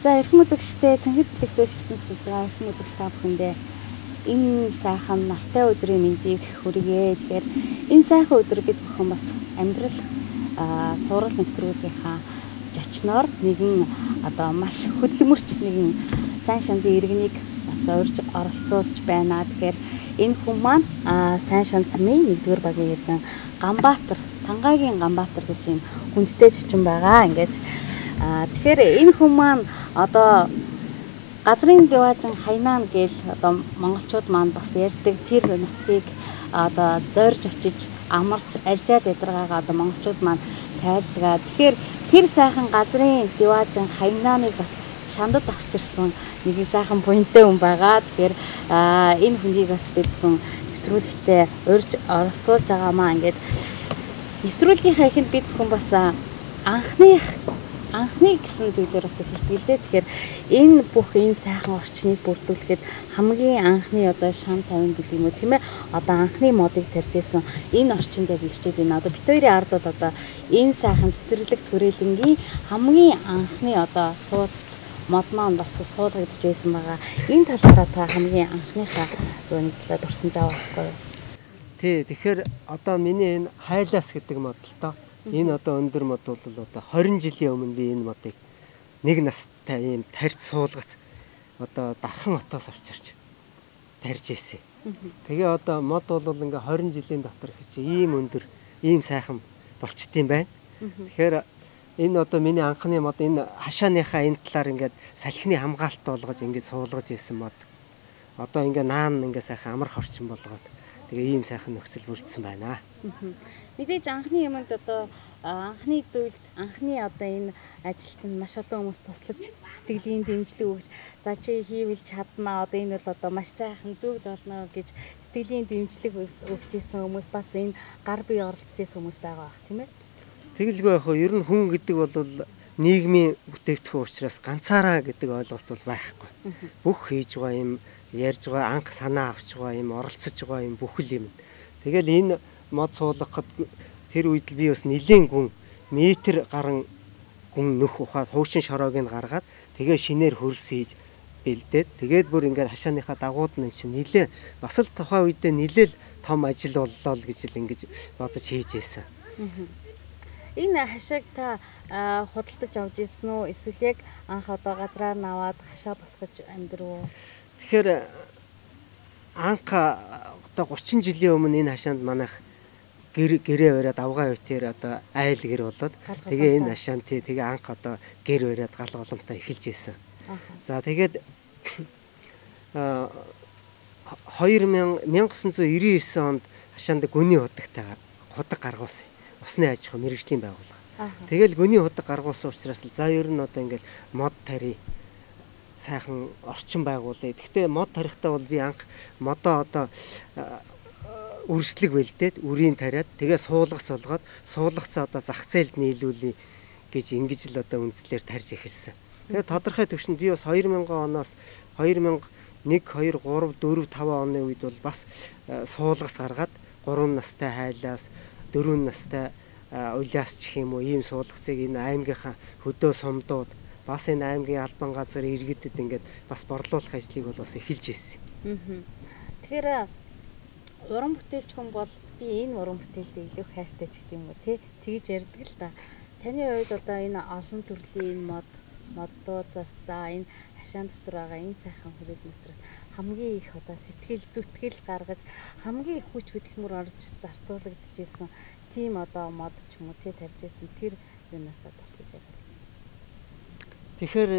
За эрхэм үзэгчдээ цэнхэр телевизээр ширсэн сууж байгаа эрхэм үзэгч та бүхэндээ энэ сайхан нартай өдрийн мэндийг хүргэе. Тэгэхээр энэ сайхан өдөр бид бүхэн бас амьдрал цуврал нэвтрүүлгийнхаа зочноор нэгэн одоо маш хөдөлмөрч нэгэн сайн шандын иргэнийг бас урьж оролцуулж байна. Тэгэхээр энэ хүн маань сайн шанцмын 1-р багийн иргэн Ганбаатар, Тангагийн Ганбаатар гэж юм хүндтэй зочин байгаа. Ингээд тэгэхээр энэ хүн маань одоо газрын diwaажин хайнаа гэж одоо монголчууд маань бас ярьдаг тэр нутгийг одоо зорж очиж амарч альжаад ядаргаагаа одоо монголчууд маань тайлбараа. Тэгэхээр тэр сайхан газрын diwaажин хайнааныг бас шандад авчирсан нэгэн сайхан буянтай хүн байгаа. Тэгэхээр энэ хүнийг бас бид хүн нэвтрүүлэгтээ урьж оролцуулж байгаамаа. Ингээд нэвтрүүлгийнхаа ихэнд бид хүн бас анхны гэсэн зүйлээр бас хэлдэг л дээ. Тэгэхээр энэ бүх энэ сайхан орчныг бүрдүүлэхэд хамгийн анхны одоо шам тавин гэдэг юм уу тийм ээ. Одоо анхны модыг тарьж исэн энэ орчинд яг ирчээд байна. Одоо бит хоёрын ард бол одоо энэ сайхан цэцэрлэгт хүрээлэнгийн хамгийн анхны одоо суулгац мод маань бас суулгагдж байсан байгаа. Энэ талаараа та хамгийн анхныхаа юуны талаар дурсамж аваацгүй юу? Тий, тэгэхээр одоо миний энэ хайлаас гэдэг мод л тоо. Энэ одоо өндөр мод бол одоо 20 жилийн өмнө би энэ модыг нэг настай ийм тарьж суулгац одоо дархан отоос авчирч тарьж ийсэн. Тэгээ одоо мод бол ингээ 20 жилийн дотор хич ийм өндөр, ийм сайхан болчтiin байна. Тэгэхээр энэ одоо миний анхны мод энэ хашааныхаа энэ талаар ингээд салхины хамгаалт болгож ингээд суулгаж ийсэн мод. Одоо ингээ наан ингээ сайхан амарх орчин болгоод тэгээ ийм сайхан нөхцөл бүрдсэн байна. Мэдээж анхны юмд одоо анхны зүйлд анхны одоо энэ ажилд нь маш олон хүмүүс туслаж сэтгэлийн дэмжлэг өгч за чи хийвэл чаднаа одоо энэ бол одоо маш сайхан зүйл болно гэж сэтгэлийн дэмжлэг өгч исэн хүмүүс бас энэ гар бие оролцож исэн хүмүүс байгаа бах тийм ээ. Тэгэлгүй яг ер нь хүн гэдэг бол нийгмийн бүтээгдэхүүн учраас ганцаараа гэдэг ойлголт бол байхгүй. Бүх хийж байгаа юм ярьж байгаа анх санаа авч байгаа юм оролцож байгаа юм бүхэл юм. Тэгэл энэ мод суулгахад тэр үед би бас нэлийн гүн метр гарan гүн нөх ухаад хуучин шороог нь гаргаад тэгээ шинээр хөрс хийж бэлдээд тэгээд бүр ингээд хашааныхаа дагууд нь чинь нилээ бас л тухайн үедээ нилээл том ажил боллоо л гэж л ингэж бодож хийж байсан. Энэ хашааг та худалдаж авч ирсэн үү? Эсвэл яг анх одоо газраар наваад хашаа босгож амьдруу? Тэгэхээр анх одоо 30 жилийн өмнө энэ хашаанд манайх гэрээ бариад авгаа үтээр одоо айл гэр болоод тэгээ энэ хашаанд тэгээ анх одоо гэр бариад гал голомтой эхэлж ийсэн. За тэгээд 1999 онд хашаанд гүний худаг гаргуулсан. Усны аж ахуй мэргэжлийн байгууллага. Тэгэл гүний худаг гаргуулсан учраас л за ер нь одоо ингээд мод тари сайхан орчин байгуулъя. Гэхдээ мод тарихтаа бол би анх модоо одоо үржлэг бэлдээд үрийн тариад тэгээ суулгац болгоод суулгацаа одоо зах зээлд нийлүүлэе гэж ингэж л одоо үндслээр тарьж эхэлсэн. Тэгээ тодорхой төвшөнд би бас 2000 оноос 2001, 2, 3, 4, 5 оны үед бол бас суулгац гаргаад 3 настай хайлаас 4 настай улаас ч юм уу ийм суулгацыг энэ аймгийнхаа хөдөө сумдууд бас энэ аймгийн албан газар иргэдэд ингээд бас борлуулах ажлыг бол бас эхэлж ирсэн. Тэгэхээр уран бүтээлч хүн бол би энэ уран бүтээлд илүү хайртай ч гэдэг юм уу тий тэгж ярьдаг л да. Таны хувьд одоо энэ олон төрлийн моддуудаас за энэ хашаан дотор байгаа энэ сайхан хүрээлэн дотроос хамгийн их одоо сэтгэл зүтгэл гаргаж хамгийн их хүч хөдөлмөр орж зарцуулагдж исэн тийм одоо мод ч юм уу тий тарьж исэн тэр юунаасаа дурсаж байгаа. Тэгэхээр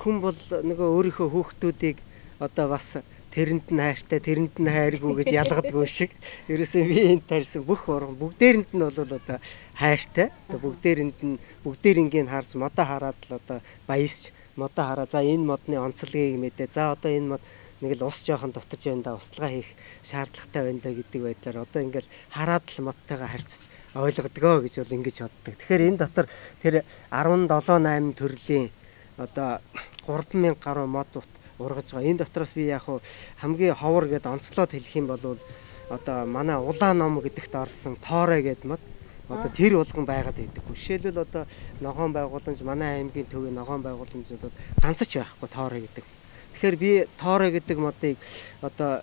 хүн бол нөгөө өөрийнхөө хүүхдүүдийг одоо бас тэрэнд нь хайртай, тэрэнд нь хайргүй гэж ялгадгүй шиг. Ерөөсөө би энэ тарьсан бүх уран бүгдээрэнд нь бол одоо хайртай. Бүгдээрингийн харж модоо хараад л одоо баясч модоо хараа. За энэ модны онцлогийг мэдээ. За одоо энэ мод нэг л ус жоохон дутаж байна да, услага хийх шаардлагатай байна да гэдэг байдлаар одоо ингээл хараад л модтойгоо харьцаж ойлгодгоо гэж бол ингэж боддог. Тэгэхээр энэ дотор тэр 17-8 төрлийн одоо 3000 гаруй мод ургаж байгаа. Энэ дотроос би яг хамгийн ховор гэдээ онцлоод хэлэх юм бол одоо манай улаан ном гэдэгт орсон тоорой гэдэг мод Одоо тэр болгон байгаад байдаггүй. Жишээлбэл одоо ногоон байгууламж манай аймгийн төвийн ногоон байгууламжууд бол ганц ч байхгүй тоорой гэдэг. Тэгэхээр би тоорой гэдэг модыг одоо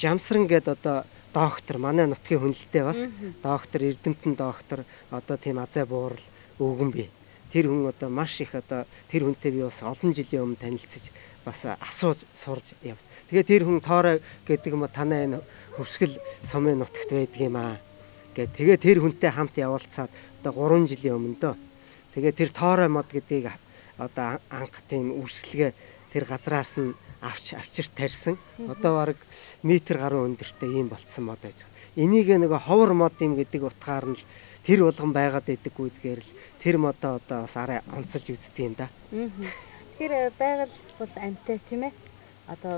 Жамсран гэдэг одоо доктор манай нутгийн хүнэлтэд бас доктор Эрдэмтэн доктор одоо тийм азай буурал өвгөн би. Тэр хүн одоо маш их одоо тэр хүнтэй би бас олон жилийн өмнө танилцж бас асууж сурж яв. Тэгээ тэр хүн тоорой гэдэг юм танай энэ хөвсгөл сумын нутагт байдаг юм аа. Тэгээ тэр хүнтэй хамт явуулцаад одоо 3 жилийн өмнө дөө. Тэгээ тэр тоорой мод гэдгийг одоо анх тийм үрсэлгээ тэр газраас нь авчирт тарьсан. Одоо бараг метр гаруй өндөртэй юм болцсон мод байж байгаа. Энийг нэг ховор мод юм гэдэг утгаар нь л тэр болгон байгаад байдаггүй гэдгээр л тэр модоо одоо бас арай онцолж үздэг юм да. Тэгэхээр байгаль бол амьтаа тийм ээ. Одоо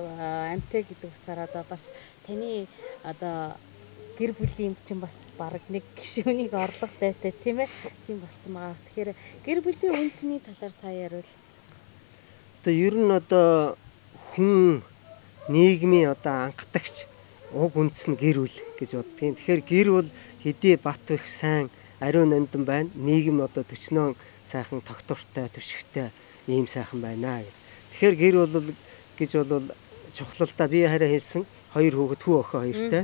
амьтаа гэдэг утгаараа одоо бас таны одоо гэр бүлийн чинь бас бараг нэг гишүүнийг орлого дайтай тийм ээ. Тийм болцсон байгаа. Тэгэхээр гэр бүлийн үнцний талаар та яриул. Одоо ер нь одоо хүн нийгмийн одоо анхдагч уг үндэс нь гэр бүл гэж боддгийн. Тэгэхээр гэр бүл хэдий бат их сайн ариун нандин байна. Нийгэм одоо төчнөөн сайхан тогтвортой, түшигтэй ийм сайхан байна гэх. Тэгэхээр гэр бүл гэж бол чухлалдаа би хараа хэлсэн 2 хүүхэд хүү охин хоёртай.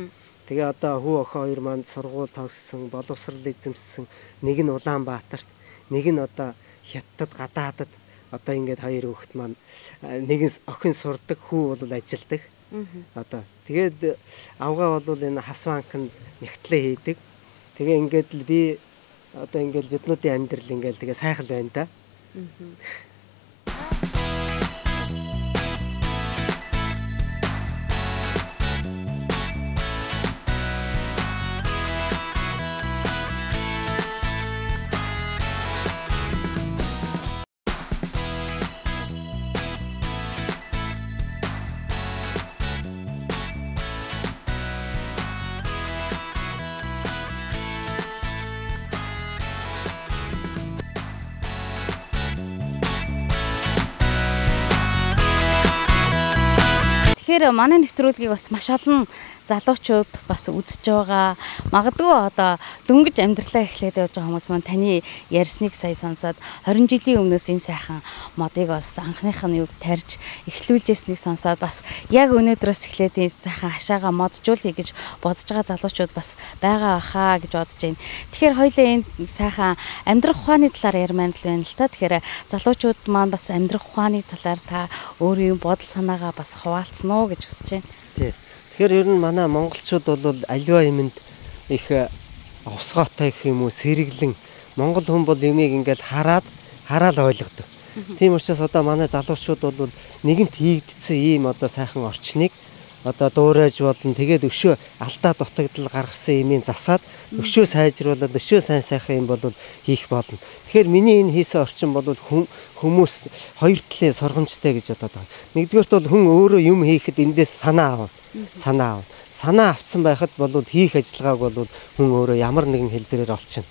Тэгээ одоо хүү охин хоёр манд сургууль төгссөн, боловсрал эзэмссэн. Нэг нь Улаанбаатарт, нэг нь одоо Хятадд, гадаадад одоо ингээд 2 хүүхэд маань нэг нь охин сурдаг, хүү бол ажилдаг. Одоо тэгээд авгаа бол энэ хас банкнд нэгтлээ хийдэг. Тэгээ ингээд л би одоо ингээд биднүүдийн амьдрал ингээд тэгээ сайхан байна да. Тэгэхээр манай нэвтрүүлгийг бас маш олон залуучууд бас үзэж байгаа. Магадгүй одоо дөнгөж амьдралаа эхлээд явж байгаа хүмүүс маань таны ярьсныг сая сонсоод 20 жилийн өмнөөс энэ сайхан модыг бас анхных нь юг тарьж эхлүүлжсэнийг сонсоод бас яг өнөөдрөөс эхлээд энэ сайхан хашаага моджуулъя гэж бодож байгаа залуучууд бас байгаа хаа гэж бодож байна. Тэгэхээр хоёулаа энэ сайхан амьдрах ухааны талаар ярмаар л байна л та. Тэгэхээр залуучууд маань бас амьдрах ухааны талаар та өөрийн бодол санаагаа бас хуваалцсан уу гэж хүсэж байна. Тий. Тэгэхээр ер нь манай монголчууд бол аливаа юмд их овсгоотой гэх юм уу сэргэлэн монгол хүн бол юмыг ингээл хараад ойлгодог. Тийм учраас одоо манай залуучууд бол нэгэнт хийгдсэн ийм одоо сайхан орчныг одоо дуурайж болно. Тэгээд өшөө алдаа дутагдал гаргасан юмыг засаад өшөө сайжруулаад өшөө сайн сайхан юм бол хийх болно. Тэгэхээр миний энэ хийсэн орчин бол хүмүүс хоёр талын сургамжтай гэж бодоод байгаа. Нэгдүгээрт бол хүн өөрөө юм хийхэд эндээс санаа авсан байхад бол хийх ажиллагааг бол хүн өөрөө ямар нэгэн хэл дээрээр олчихно.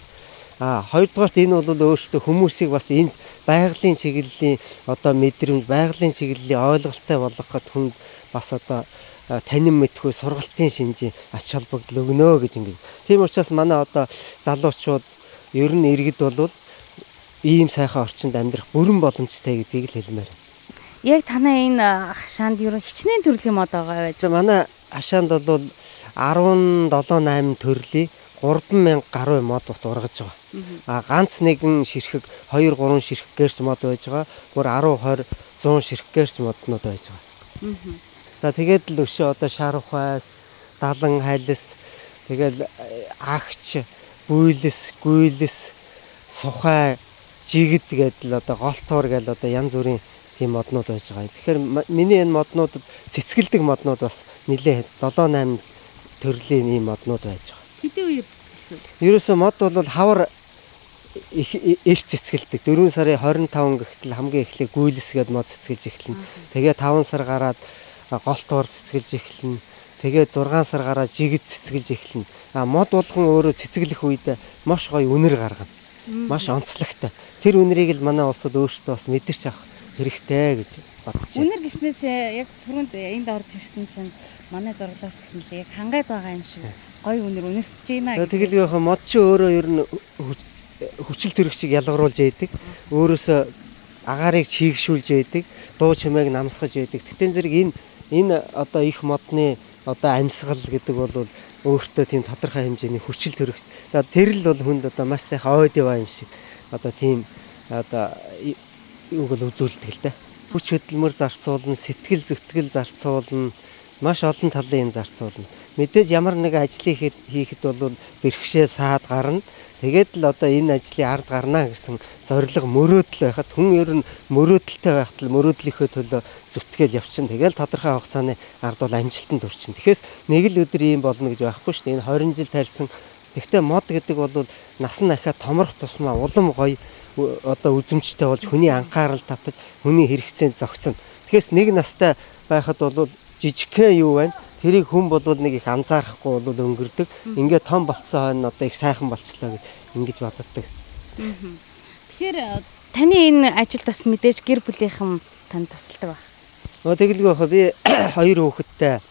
Хоёрдугаарт энэ бол өөртөө хүмүүсийг бас энэ байгалийн чиглэлийн одоо мэдрэмж, байгалийн чиглэлийн ойлголттой болгоход хүн бас одоо танин мэдхгүй сургалтын шинжийн ач холбогдол өгнө гэж ингэж. Тийм учраас манай одоо залуучууд ер нь иргэд бол ийм сайхан орчинд амьдрах бүрэн боломжтой гэдгийг л хэлмээр. Яг танаа энэ хашаанд ер нь хичнээн төрлийн мод байгаа байж. Манай хашаанд бол 17-8 төрлийн 3000 гаруй мод ургаж байгаа. Ганц нэгэн ширхэг 2-3 ширхгээрс мод байж байгаа. Бүр 10-20 100 ширхгээрс моднууд байж байгаа. За тэгээд л өшөө одоо шархвайс, далан хайлс, тэгэл агч, бүйлс, гүйлс, сухай, жигд гэдэл одоо голтуур гэдэл одоо янз бүрийн тийм моднууд байж байгаа. Тэгэхээр миний энэ моднуудад цэцгэлдэг моднууд бас нэлээд 7-8 төрлийн ийм моднууд байж байгаа. Хэдэн үеэр цэцгэлдэг вэ? Ерөөсөө мод бол хавар эрт цэцгэлдэг. 4 сарын 25 гэхтэл хамгийн эхлээд гүйлс гээд мод цэцгэлж эхэлнэ. Тэгээ 5 сар гараад голтуур цэцгэлж эхэлнэ. Тэгээ 6 сар гараад жигд цэцгэлж эхэлнэ. Мод болгон өөрөө цэцгэлэх үед маш гоё үнэр гаргана. Маш онцлогтой. Тэр үнэрийг л манай улсад өөрсдөө бас мэдэрч авах хэрэгтэй гэж бодож байна. Үнэр гиснээс яг түрүүнд энд орж ирсэн чинь манай зурлаач гэсэн л яг хангайд байгаа юм шиг гоё үнэр үнэртэж байна. Тэгэл яг мод чи өөрөө ер нь хүчил төрөгчийг ялгаруулж яадаг. Өөрөөсөө агаарыг чийгшүүлж яадаг. Дуу чимээг намсгаж яадаг. Гэтэн зэрэг энэ одоо их модны одоо амьсгал гэдэг бол өөртөө тийм тодорхой хэмжээний хүчил төрөгч. Тэр л бол хүнд одоо маш сайхан ойд яваа юм шиг. Одоо тийм одоо юуг л үзүүлдэг л дээ. Хүч хөдөлмөр зарцуулна, сэтгэл зүтгэл зарцуулна. Маш олон талын юм зарцуулна. Мэдээж ямар нэг ажлыг хийхэд бол бэрхшээл саад гарна. Тэгээд л одоо энэ ажлын ард гарна гэсэн зорилго мөрөөдөл байхад хүн ер нь мөрөөдөлтэй байхад л мөрөөдлийнхөө төлөө зүтгэл явчихна. Тэгээд тодорхой хугацааны ард бол амжилтанд хүрчин. Тэгэхээс нэг л өдөр ийм болно гэж байхгүй шүү дээ. Энэ 20 жил тайлсан. Гэхдээ мод гэдэг бол нас нь ахаа томрох тусмаа улам гоё одоо үзэмжтэй болж хүний анхаарал татаж хүний хэрэгцээнд зогцно. Тэгэхээс нэг настай байхад бол жижигхэн юу байна? Тэрийг хүн бол нэг их анзаарахгүй бол өнгөрдөг. Ингээд том болцсон хойно одоо их сайхан болчлоо гэж ингэж боддог. Тэгэхээр таны энэ ажилд бас мэдээж гэр бүлийнхэн танд тусалдаг баг. Тэгэлгүй баха би 2 хүүхэдтэй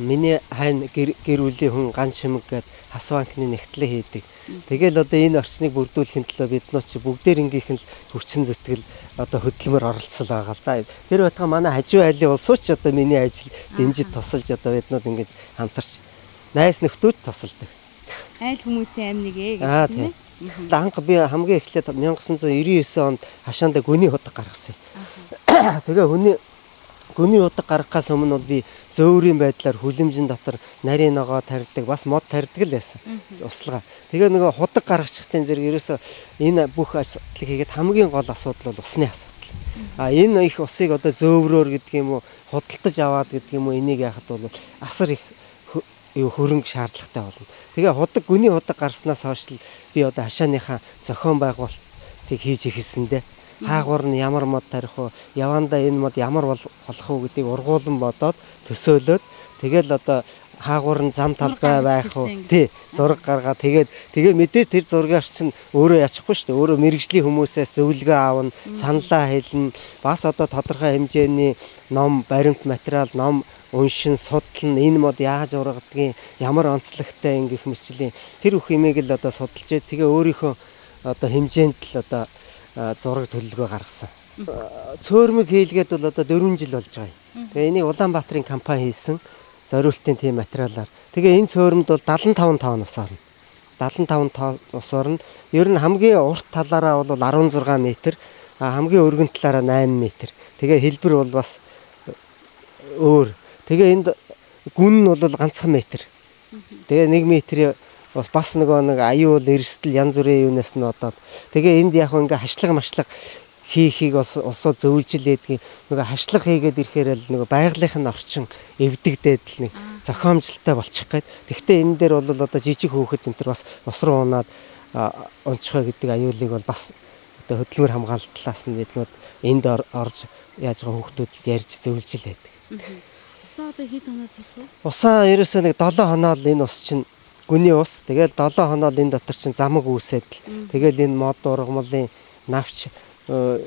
миний хайн гэр бүлийн хүн ган шимэг гээд хас банкны нэгтлээ хийдэг. Тэгэл одоо энэ орчныг бүрдүүлэхийн төлөө бид нар чи бүгдээрнгийнх нь хүчин зүтгэл одоо хөдөлмөр оролцол байгаа л да. Тэр байтга манай хажуу айлын улсууч одоо миний ажил дэмжиж тусалж одоо биднүүд ингэж хамтарч найс нөхдөөд тусалдаг. Айл хүмүүсийн амныг гэж тийм ээ. Анх би хамгийн эхлээд 1999 онд хашаанда гүний удаг гаргасан. Тэгээ гүний удаг гаргахаас өмнө бол би зөөврийн байдлаар хүлэмжин дотор нарийн ногоо тарьдаг, бас мод тарьдаг л байсан. Услага. Тэгээ нөгөө худаг гаргачихтын зэрэг ерөөсө энэ бүх асуудлыг хийгээд хамгийн гол асуудал бол усны асуудал. Энэ их усыг одоо зөөврөөр гэдэг юм уу, худалдаж аваад гэдэг юм уу, энийг яхад бол асар их хөрөнгө шаардлагатай болно. Тэгээ гүний худаг гарснаас хойш би одоо хашааныхаа зохион байгуулалтыг хийж эхэлсэндээ хаагуур нь ямар мод тарих вэ? Явандаа энэ мод ямар болох уу гэдгийг ургуулan бодоод төсөөлөөд тэгэл одоо хаагуур нь зам талбай байх уу? Тий, зураг гаргаа тэгээ мэдээж тэр зургаар чинь өөрөө ячихгүй шүү дээ. Өөрөө мэрэгжлийн хүмүүсээс зөвлөгөө аавна, саналаа хэлнэ. Бас одоо тодорхой хэмжээний ном, баримт материал, ном уншин судлан энэ мод яаж ургадгийг, ямар онцлогтой ингэх мэрчлийн тэр бүх юмыг л одоо судалж тэгээ өөрийнхөө одоо хэмжээнд л одоо зураг төлөлгөө гаргасан. Цөөрмөг хийлгээд бол одоо 4 жил болж байгаа юм. Тэгээ энийг Улаанбаатарын компани хийсэн зориултын тийм материалаар. Тэгээ энэ цөөрмөд бол 75 тонн ус орно. 75 тонн ус орно. Ер нь хамгийн урт талаараа бол 16 м, хамгийн өргөн талаараа 8 м. Тэгээ хэлбэр бол бас өөр. Тэгээ энд гүн нь бол ганцхан метр. Тэгээ 1 метрийн бас нэг аюул эрсдэл янз бүрийн юунаас нь одоод тэгээ энд яг ингээ хашлаг машлаг хийхийг усоо зөвлөжл ээдгийг нөгөө хашлаг хийгээд ирэхээр л нөгөө байгалийнхын орчин эвдэгдээд л нэг зохиомжтой болчих гээд. Тэгвэл энэ дээр бол одоо жижиг хүүхэд энэ төр бас ус руу унаад унцчихаа гэдэг аюулыг бол бас одоо хөдөлмөр хамгаалалт талаас нь биднүүд энд орж яаж байгаа хүүхдүүдэд ярьж зөвлөж л байдаг. Усаа одоо хэд хоноос усах вэ? Усаа ерөөсөө нэг 7 хоноо л энэ ус чинь гүний ус. Тэгэл 7 хоноо л энэ дотор чинь замаг үүсээд л тэгэл энэ мод ургамлын навч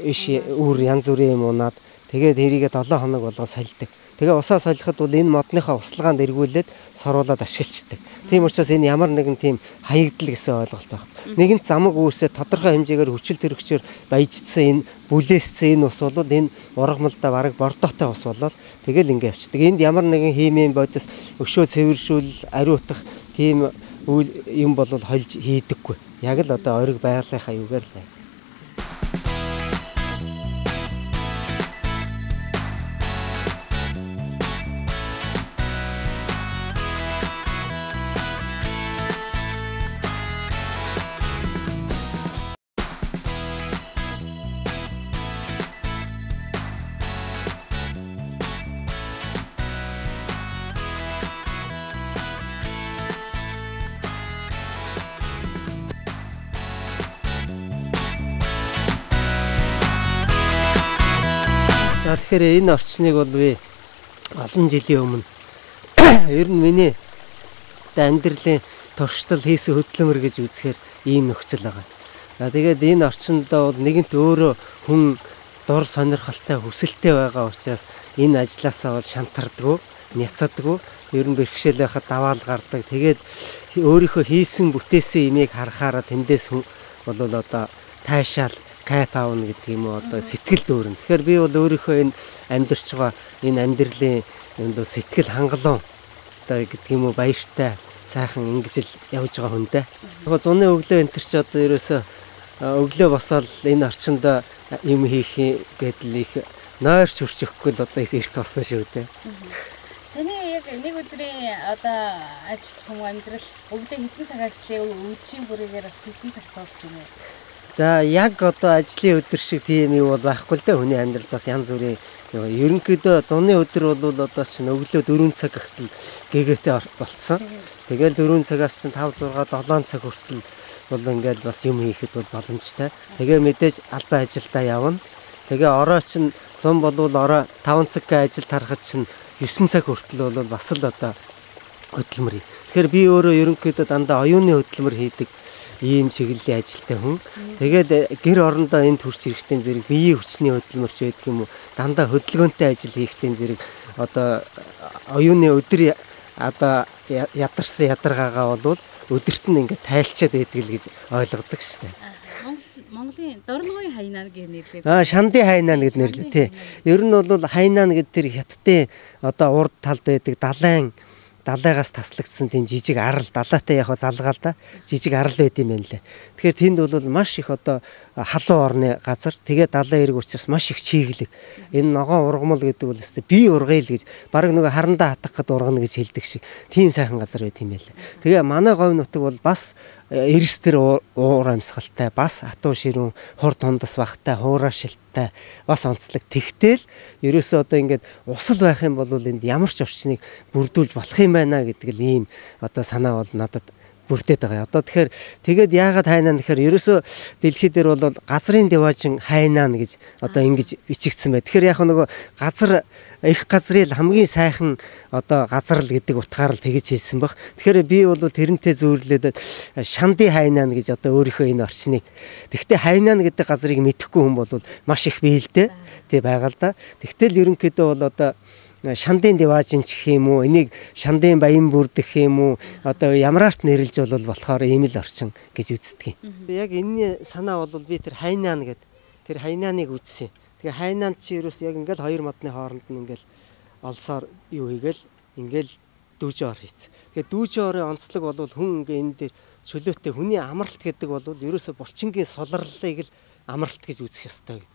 иш үр янз бүрийн юм унаад тэгээд тэрийгээ 7 хоног болгоо сольдог. Тэгээ усаа солиход бол энэ модныхаа услагаанд эргүүлээд соруулаад ашиглацдаг. Тийм учраас энэ ямар нэгэн тийм хаягдл гэсэн ойлголт байна. Нэгэнт замаг үүсээ тодорхой хэмжээгээр хүчил төрөгчөөр баяждсан энэ бүлээссэн энэ ус бол энэ ургамалдаа бараг бордоотой ус болол тэгэл ингэ явчихдаг. Энд ямар нэгэн химийн бодис өшөө цэвэршүүл ариутгах тийм юм бол хольж хийдэггүй. Яг л одоо ориг байгалийнхаа юугаар л байна. Тэгэхээр энэ орчныг бол би олон жилийн өмнө ер нь миний амьдралын туршдал хийсэн хөдөлмөр гэж үзэхээр ийм нөхцөл байгаа. Тэгээд энэ орчиндөө бол нэгэнт өөрөө хүн дур сонирхолтой хүсэлтэй байгаа учраас энэ ажилласаа бол шантардгүй. Няцадгүй. Ер нь бэрхшээл байхад даваал гардаг. Тэгээд өөрийнхөө хийсэн бүтээсэн имийг харахаараа тэндээс бол одоо таашаал кайф аавна гэдэг юм уу одоо сэтгэл дүүрэн. Тэгэхээр би бол өөрийнхөө энэ амьдарч байгаа энэ амьдралын энэ сэтгэл хангалуун одоо гэдэг юм уу баяртай сайхан ингэж л явж байгаа хүндээ. Яг зуны өглөө энэ төр чи одоо ерөөсөө өглөө босоод энэ орчинд юм хийх гэдэл их нойрч хүрчихгүй л одоо их эрт болсон шүү дээ. Таны яг нэг өдрийн одоо ажиллах юм амьдрал өглөө хэдэн цагаас эхлэв өдрийн бүрээр бас хэдэн цаг тоосч юм бэ? За яг одоо ажлын өдөр шиг тийм юу бол байхгүй л дээ. Хүний амьдралд бас янз бүрийн ерөнхийдөө зуны өдөр бол одоо чинь өглөө 4 цаг хүртэл гэгээтэй болцсон. Тэгэл 4 цагаас чинь 5 6 7 цаг хүртэл бол ингээл бас юм хийхэд бол боломжтой. Тэгээ мэдээж албан ажилдаа явна. Тэгээ ороо чинь сум болвол ороо 5 цагийн ажил тарахад чинь 9 цаг хүртэл бол бас л одоо хөдөлмөр. Тэгэхээр би өөрөө ерөнхийдөө дандаа оюуны хөдөлмөр хийдэг ийм чиглэлийн ажилтай хүн. Тэгээд гэр орондоо энд хүрч ирэхтэн зэрэг биеийн хүчний хөдөлмөрч байдаг юм уу? Дандаа хөдөлгөөнтэй ажил хийхтэн зэрэг одоо оюуны өдөр одоо ядарсан ядаргаагаа бол өдөрт нь ингээд тайлчаад байдаг л гэж ойлгодог шүү дээ. Монголын Дорногын хайнаа гэх нэрлээ. Шандын хайнаа гэж нэрлээ тий. Ер нь бол хайнаа гэдэг тэр хятадын одоо урд талд байдаг далайгаас таслагдсан тийм жижиг арал, далайтай яг залгаал да жижиг арал байд юм байна лээ. Тэгэхээр тэнд бол маш их одоо халуун орны газар. Тэгээ далайн эрг учраас маш их чиглэг. Энэ ногоон ургамал гэдэг бол өстой бие ургая л гэж баг нөгөө харандаа хатах гэд ургана гэж хэлдэг шиг тийм сайхан газар байд юм байна лээ. Тэгээ манай говь нутаг бол бас эрс төр уур амьсгалтай, бас атуу ширүүн, хурд тундас багтай, хуурай шилттай, бас онцлог. Тэгтэл ерөөсөө одоо ингээд усал байх юм бол энд ямар ч орчныг бүрдүүлж болох юм байна гэдэг л ийм одоо санаа бол надад бүрдээд байгаа. Одоо тэгэхээр тэгээд яагаад хайнаа гэхээр ерөөсөө дэлхий дээр бол газрын деважин хайнаа гэж одоо ингэж бичигдсэн бай. Тэгэхээр яг нөгөө газар их газрын хамгийн сайхан одоо газар л гэдэг утгаар л тэгж хэлсэн баг. Тэгэхээр би бол тэрнтэй зөөрлөөд шандын хайнаа гэж одоо өөрийнхөө энэ орчныг. Тэгвэл хайнаа гэдэг газрыг мэдэхгүй хүн бол маш их биелдэ тий байгаа л да. Тэгтэл ерөнхийдөө бол одоо шандын деважин ч гэх юм уу, энийг шандын баян бүрд гэх юм уу, одоо ямаарт нэрлж болохоор ийм л орчин гэж үздэг юм. Яг энэний санаа бол би тэр хайнаа гэдэг тэр хайнааныг үзсэн. Тэгээ хайнаанд чи ерөөс яг ингээл хоёр модны хооронд нь ингээл олсоор юу хийгээл ингээл дүүжоор хийц. Тэгээ дүүжоорын онцлог бол хүн ингээ энэ дээр чөлөөтэй хүний амралт гэдэг бол ерөөсө булчингийн сулралыг л амралт гэж үзэх ёстой гэдэг.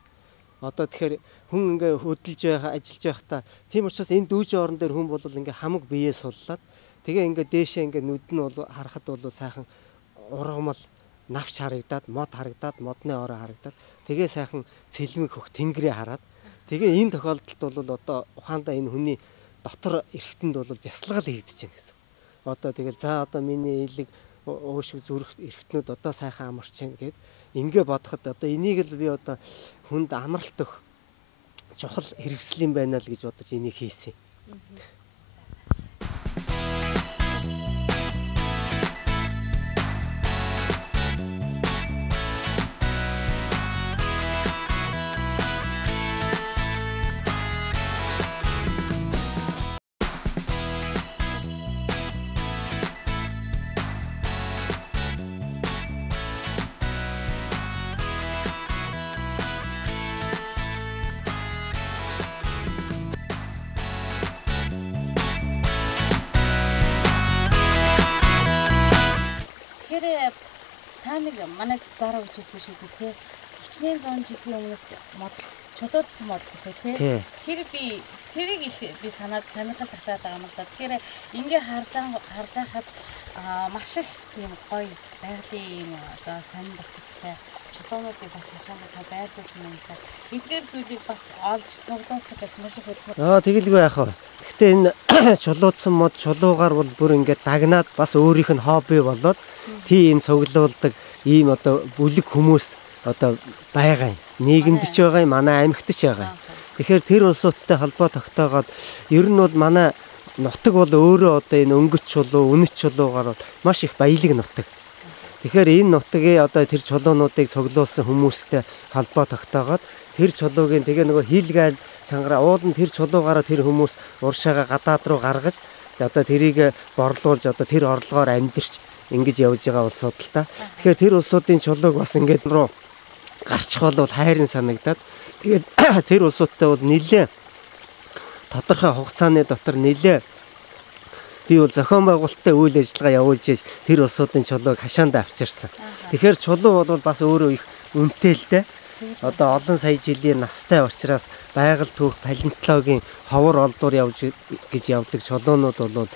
Одоо тэгэхээр хүн ингээ хөдөлж байгаа, ажиллаж байхдаа тийм учраас энэ дүүжин орон дээр хүн бол ингээ хамаг биеэ суллаад тэгээ ингээ дээшээ ингээ нүд нь бол харахад бол сайхан ургамал навч харагдаад, мод харагдаад, модны ороо харагдаад тэгээ сайхан цэлмэг хөх тэнгэрээ хараад тэгээ энэ тохиолдолд бол одоо ухаандаа энэ хүний дотор эргэтэнд бол бясалгал хийгдэж байна гэсэн. Одоо тэгэл за одоо миний элэг уушиг зүрх эргэтнүүд одоо сайхан амарч байна гэд ингээ бодоход одоо энийг л би одоо хүнд амралт өх чухал хэрэгсэл юм байна л гэж бодож энийг хийсэн. Манай зараа үжсэн шүү дээ тий. Хичнээн 100 жилийн өмнөх мод чулуудсан мод гэх тий. Тэрийг их би санаад сонирхол татаад байгаа юм л да. Тэгэхээр ингээ харж байхад маш их тийм гоё байгалийн юм одоо сонир батцтай чулуунуудыг бас хашаандаа байрлуулсан юм да. Эдгээр зүйлийг бас олж цуглуулах бас маш их хөдөлгөөн. Тэгэлгүй яах вэ? Гэхдээ энэ чулуудсан мод чулуугаар бол бүр ингээд дагнаад бас өөрийнх нь хобби болоод тийм цуглуулдаг ийм одоо бүлэг хүмүүс одоо байгаа юм. Нийгэмд ч байгаа юм, манай аймагт ч байгаа юм. Тэгэхээр тэр улсуудтай холбоо тогтоогоод ер нь бол манай нутаг бол өөрөө одоо энэ өнгөц чулуу, үнэт чулуугаар маш их баялаг нутаг. Тэгэхээр энэ нутгийн одоо тэр чулуунуудыг цуглуулсан хүмүүстэй холбоо тогтоогоод тэр чулуугийн тэгээ нөгөө хилгээл чангараа уулын тэр чулуугаараа тэр хүмүүс уршаага гадаад руу гаргаж одоо тэрийг борлуулж одоо тэр орлогоор амьдэрч ингэж явж байгаа улсууд л та. Тэгэхээр тэр улсуудын чулууг бас ингэж руу гарчих бол хайрын санагдаад тэгээд тэр улсуудтай бол нэлээ тодорхой хугацааны дотор нэлээ би бол зохион байгуулалттай үйл ажиллагаа явуулж ийж тэр улсуудын чулууг хашаанд авчирсан. Тэгэхээр чулуу бол бас өөрөө их үнэтэй л дээ. Одоо олон сая жилийн настай учраас байгаль түүх палеонтологийн ховор олдуур явж гэж явдаг чулуунууд бол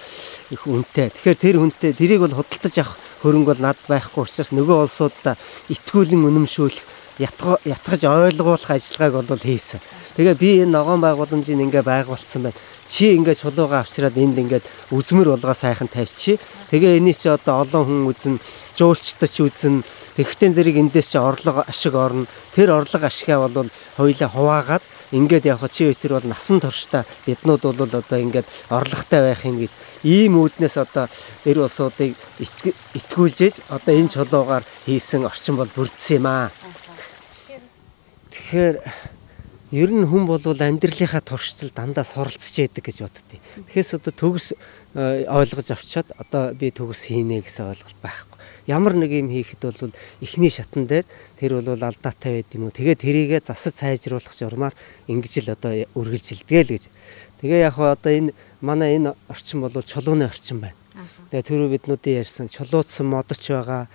их үнэтэй. Тэгэхээр тэр үнэтэй тэрийг бол худалдаж авах хөрөнгө бол над байхгүй учраас нөгөө улсуудаа итгүүлэн үнэмшүүлэх ятгаж ойлгуулах ажиллагааг бол хийсэн. Тэгээ би энэ ногоон байгууламжийг ингээ байгуулсан байна. Чи ингээ чулуугаа авчираад энд ингээд үзмэр болгоо сайхан тавьчих. Тэгээ энийг чи одоо олон хүн үзэн, жуулчдаж үзэн. Тэгхтэн зэрэг эндээс чи орлого ашиг орно. Тэр орлого ашигаа бол хоёлаа хуваагаад ингээд явах чи тэр бол насан туршдаа биднүүд бол одоо ингээд орлоготой байх юм гэж ийм үүднээс одоо эр улсуудыг итгүүлжээж одоо энэ чулуугаар хийсэн орчин бол бүрдсэн юм аа. Тэгэхээр ер нь хүн бол амьдралынхаа туршицал дандаа суралцж яадаг гэж боддتي. Тэгэхээс одоо төгс ойлгож авчаад одоо би төгс хийнэ гэсэн ойлголт байхгүй. Ямар нэг юм хийхэд бол эхний шатан дээр тэр бол алдаатай байд юм уу. Тэгээ тэрийгэ засаж сайжруулах журмаар ингэж л одоо үргэлжилдэг л гэж. Тэгээ яг одоо энэ манай энэ орчин бол чулууны орчин байна. Тэгээ түрүү биднүүдийн ярьсан чулуудсан модч байгаа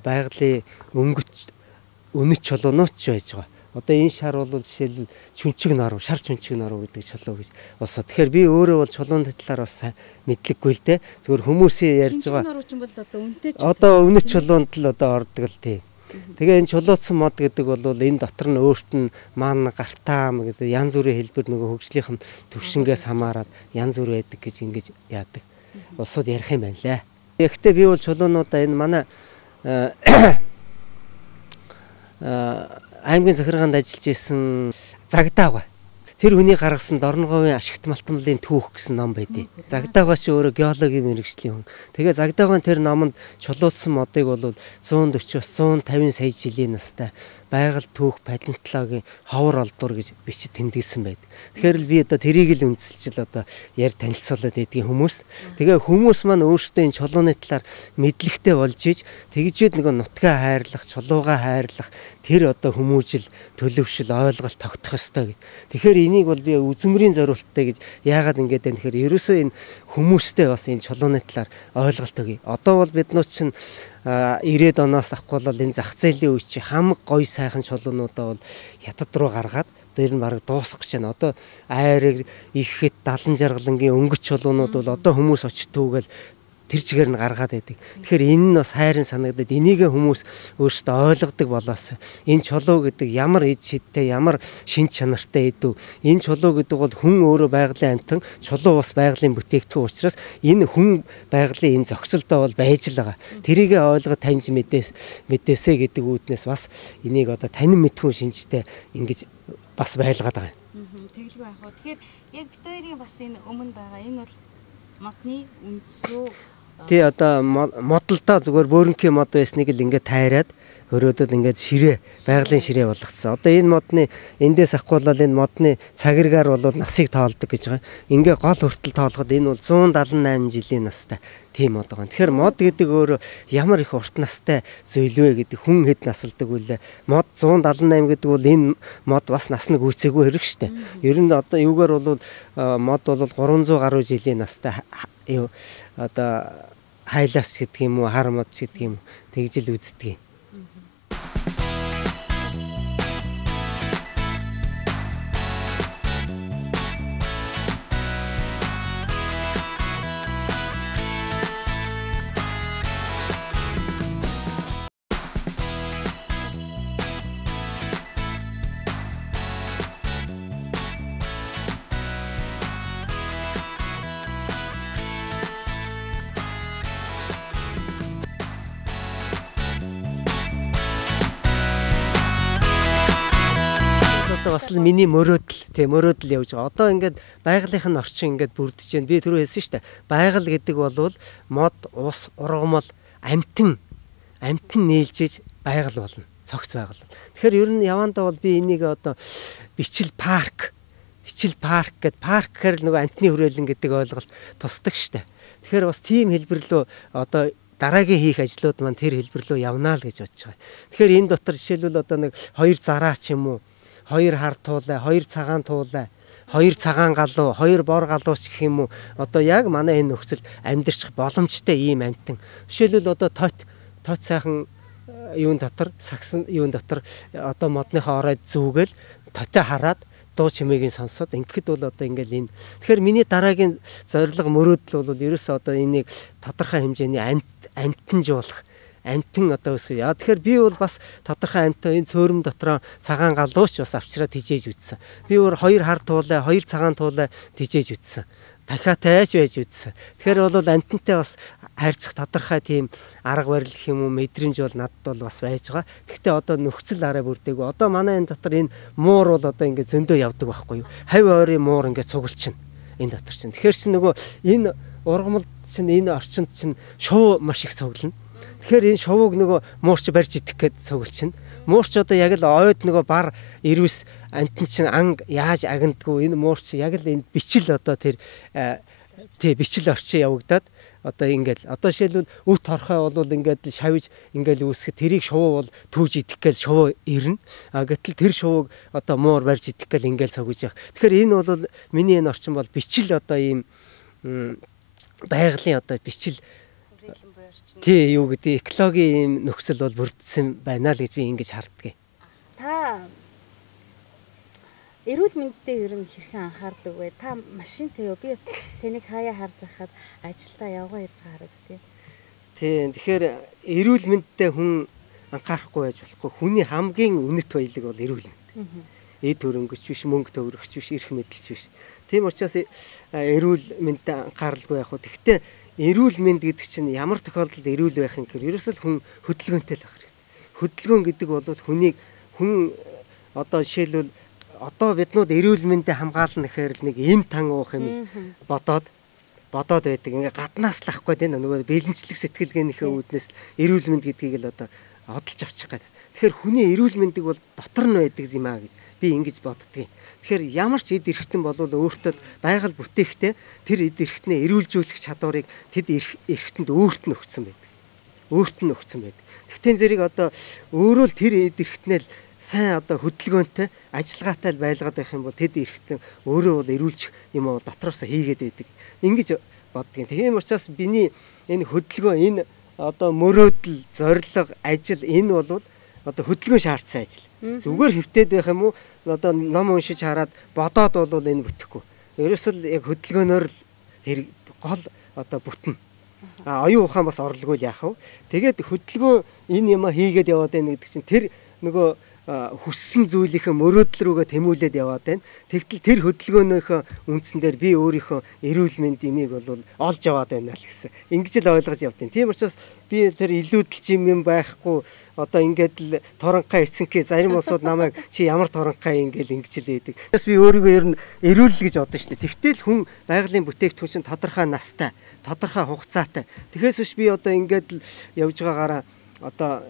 байгалийн өнөч чулуунууд ч байж байгаа. Одоо энэ шар бол жишээл чүнчиг наруу, шар чүнчиг наруу гэдэг чулуу гэж болсоо. Тэгэхээр би өөрөө бол чулууны талаар бас мэдлэггүй л дээ. Зөвхөн хүмүүсийн ярьж байгаа. Наруу ч бол одоо үнэтэй. Одоо үнэт чулуунд л одоо ордог л тий. Тэгээ энэ чулуудсан мод гэдэг бол энэ дотор нь өөрт нь ман гартаам гэдэг янз бүрийн хэлбэр нөгөө хөгжлийнх нь төвшингээс хамаарат янз бүр байдаг гэж ингэж яадаг. Улсууд ярих юм байна лээ. Гэхдээ би бол чулуунуудаа энэ манай аймгийн захиргаанд ажиллаж исэн Загдаага. Тэр хүний гаргасан Дорноговын ашигт малтмлын түүх гэсэн ном байдیں۔ Загдаага ч өөрөө геологийн мэргэжлийн хүн. Тэгээ Загдаагийн тэр номонд чулуудсан модыг бол 140-оос 150 сая жилийн настай байгаль түүх палеонтологийн ховор олдуур гэж бичиж тэмдэглэсэн байдаг. Тэгэхээр л би одоо тэрийг л үндэслэж л одоо ярь танилцуулаад байдгийн хүмүүс. Тэгээ хүмүүс маань өөрсдөө энэ чулууны талаар мэдлэгтэй болж иж тэгжээд нөгөө нутгаа хайрлах, чулуугаа хайрлах тэр одоо хүмүүжил, төлөвшил, ойлголт тогтох ёстой гэд. Тэгэхээр энийг бол би үзмэрийн зориулттай гэж яагаад ингэж байна гэхээр ерөөсөө энэ хүмүүстэй бас энэ чулууны талаар ойлголт өгье. Одоо бол биднүүд чинь 90-ад оноос авахгүй бол энэ зах зээлийн үе чи хамаг гоё сайхан чулуунуудаа бол хятад руу гаргаад дээр нь бараг дуусах гэж байна. Одоо айрыг ихэт 70 жаргалангийн өнгөч чулуунууд бол одоо хүмүүс очтгүйгээл тэр чигээр нь гаргаад байдаг. Тэгэхээр энэ нь бас хайрын санагдаад энийг хүмүүс өөрсдөө ойлгодог болоос энэ чулуу гэдэг ямар эд шидтэй, ямар шин чанартай эдв. Энэ чулуу гэдэг бол хүн өөрөө байгалийн амьтан, чулуу бас байгалийн бүтээгдэхүүн учраас энэ хүн байгалийн энэ зохицолтой бол байж л байгаа. Тэрийг ойлгоод таньж мэдээсэ гэдэг үүднээс бас энийг одоо танин мэдхүүн шинжтэй ингэж бас байлгаад байгаа юм. Тэглгүй яах вэ? Тэгэхээр яг битүүрийн бас энэ өмнө байгаа энэ бол модны үндсүү тий одоо модалдаа зүгээр бөөрөнхийн мод байсныг л ингээд тайраад өрөөдөд ингээд ширээ, байгалийн ширээ болгоцсон. Одоо энэ модны эндээс авахгүй бол энэ модны цагиргаар бол насыг тоолдог гэж байгаа. Ингээ гол хүртэл тоолоход энэ бол 178 жилийн настай тийм мод байгаа. Тэгэхээр мод гэдэг өөрөө ямар их урт настай зүйл вэ гэдэг хүн хэд насалдаг үлээ. Мод 178 гэдэг бол энэ мод бас насны гүйцээгүй хэрэг штэ. Ер нь одоо юугаар бол мод бол 300 гаруй жилийн настай одоо хайлаас гэдэг юм уу, хар мод гэдэг юм. Тэгж л үздэг юм. Бас л миний мөрөөдөл явж байгаа. Одоо ингээд байгалийнх нь орчин ингээд бүрдэж байна. Би түрүү хэлсэн шүү дээ. Байгаль гэдэг бол мод, ус, ургамал, амьтан амтан нээлжиж байгаль болно. Цогц байгаль. Тэгэхээр ер нь явандаа бол би энийг одоо бичил парк гэд парк гэхэр нөгөө амтны хүрээлэн гэдэг ойлголт тусдаг штэ. Тэгэхээр бас тийм хэлбэрлөө одоо дараагийн хийх ажлууд маань тэр хэлбэрлөө явнаа л гэж бодож байгаа. Тэгэхээр энэ дотор жишээлбэл одоо нэг 2 зараа ч юм уу, 2 хар туулай, 2 цагаан туулай, 2 цагаан галуу, 2 бор галууч гэх юм уу. Одоо яг манай энэ нөхцөл амьдрах боломжтой ийм амтан. Жишээлбэл одоо тот сайхан юун дотор, сагсан юун дотор одоо модныхоо ороод зүүгээл тотой хараад дуу чимээгийн сонсоод ингэхэд бол одоо ингээл энэ. Тэгэхээр миний дараагийн зорилго мөрөөдөл бол ерөөсөө одоо энийг тодорхой хэмжээний амтанжуулах, амтан одоо өсгөө. Яа тэгэхээр би бол бас тодорхой амтан энэ цөөрөм дотроо цагаан галууч бас авчраад тижээж үтсэн. Би өөр 2 хар туулай, 2 цагаан туулай тижээж үтсэн. Дахиатайч байж үтсэн. Тэгэхээр бол амтантай бас хайрцах тодорхой тийм арга барил гэх юм уу мэдрэмж бол надад бол бас байж байгаа. Гэхдээ одоо нөхцөл арай бүрдээгүй. Одоо манай энэ дотор энэ муур бол одоо ингээд зөндөө явдаг байхгүй юу? Хавь ойрын муур ингээд цугулчихна энэ дотор чинь. Тэгэхээр чинь нөгөө энэ ургамал чинь энэ орчинд чинь шувуу маш их цуглана. Тэгэхээр энэ шувууг нөгөө муурч барьж идэх гээд цугулчихна. Муурч одоо яг л ойд нөгөө бар ирвэс амтан чинь анг яаж агандгүй энэ муурч яг л энэ бичил одоо тэр бичил орчин явагдаад одоо ингээл одоо жишээлбэл өт торхой бол ингээд шавж ингээл үүсгэх тэрийг шувуу бол түүж идэх гээл шувуу ирнэ. Гэтэл тэр шувууг одоо муур барьж идэх гээл ингээл цогж явах. Тэгэхээр энэ бол миний энэ орчин бол бичил одоо ийм байгалийн одоо бичил тий юу гэдэг экологийн нөхцөл бол бүрдсэн байна л гэж би ингэж харддаг. Та эрүүл мэндэд ер нь хэрхэн анхаардаг вэ? Та машинтай юу? Би бас тэнийг хаяа харж байхад ажилдаа явгаа ирж байгаа харагдтыг. Тий. Тэгэхээр эрүүл мэндэд хүн анхаарахгүй байж болохгүй. Хүний хамгийн үнэт баялаг бол эрүүл мэнд. Эд хөрөнгөч биш, мөнгө төгрөгч биш, эрх мэдэлч биш. Тийм учраас эрүүл мэндэд анхааралгүй яг хөө. Гэхдээ эрүүл мэнд гэдэг чинь ямар тохиолдолд эрүүл байх юм гэхээр ерөөсөө хүн хөдөлгөөнтэй л байх хэрэгтэй. Хөдөлгөөн гэдэг бол хүн одоо жишээлбэл одоо биднүүд эрүүл мэндэд хамгаална гэхээр л нэг эм тан уух юм бодоод байдаг. Ингээ гаднаас л ахгүй тийм нөгөө бэлэнчлэг сэтгэлгээнийхээ үүднээс эрүүл мэнд гэдгийг л одоо одолж авчих гэдэг. Тэгэхээр хүний эрүүл мэндийг бол дотор нь байдаг юм аа гэж би ингэж боддгийг. Тэгэхээр ямар ч эд эрхтэн болвол өөртөө байгаль бүтээхтэй тэр эд эрхтнээ эрүүлжүүлэх чадварыг тэд эрхтэнд өөрт нь өгсөн байдаг. Тэгтээ зэрэг одоо өөрөө л тэр эд эрхтнээ сайн одоо хөдөлгөөнтэй ажиллагаатай байлгаад байх юм бол тэд эрхтэн өөрөө бол эрүүлж юм бол дотроосоо хийгээд байдаг. Ингэж боддгийн. Тийм учраас биний энэ хөдөлгөөн энэ одоо мөрөөдөл, зорилго, ажил энэ бол одоо хөдөлгөөн шаардсан ажил. Зүгээр хөвтөд байх юм уу? Одоо ном уншиж хараад бодоод бол энэ бүтэхгүй. Ерөөсөө л яг хөдөлгөөнөөр л гол одоо бүтэн. Оюун ухаан бас орлоггүй яах вэ? Тэгээд хөдөлгөөн энэ юм хийгээд яваад байна гэдэг чинь тэр нөгөө хүссэн зүйлийнхээ мөрөөдөл рүүгээ тэмүүлээд яваад байна. Тэгтэл тэр хөдөлгөөнийхөө үндсэн дээр би өөрийнхөө эрүүл мэнд имийг бол олж аваад байна л гэсэн. Ингэж л ойлгож явдیں۔ Тийм учраас би тэр илүүдэлч юм байхгүй одоо ингээд л торонхай эцэнхээ зарим улсууд намайг чи ямар торонхай ингээл ингэж л байдаг. Бас би өөрийгөө ер нь эрүүл гэж бодсон шүү дээ. Тэгтэл хүн байгалийн бүтээгдэхүүн чинь тодорхой настай, тодорхой хугацаатай. Тэгэхээс биш би одоо ингээд л явж байгаагаараа одоо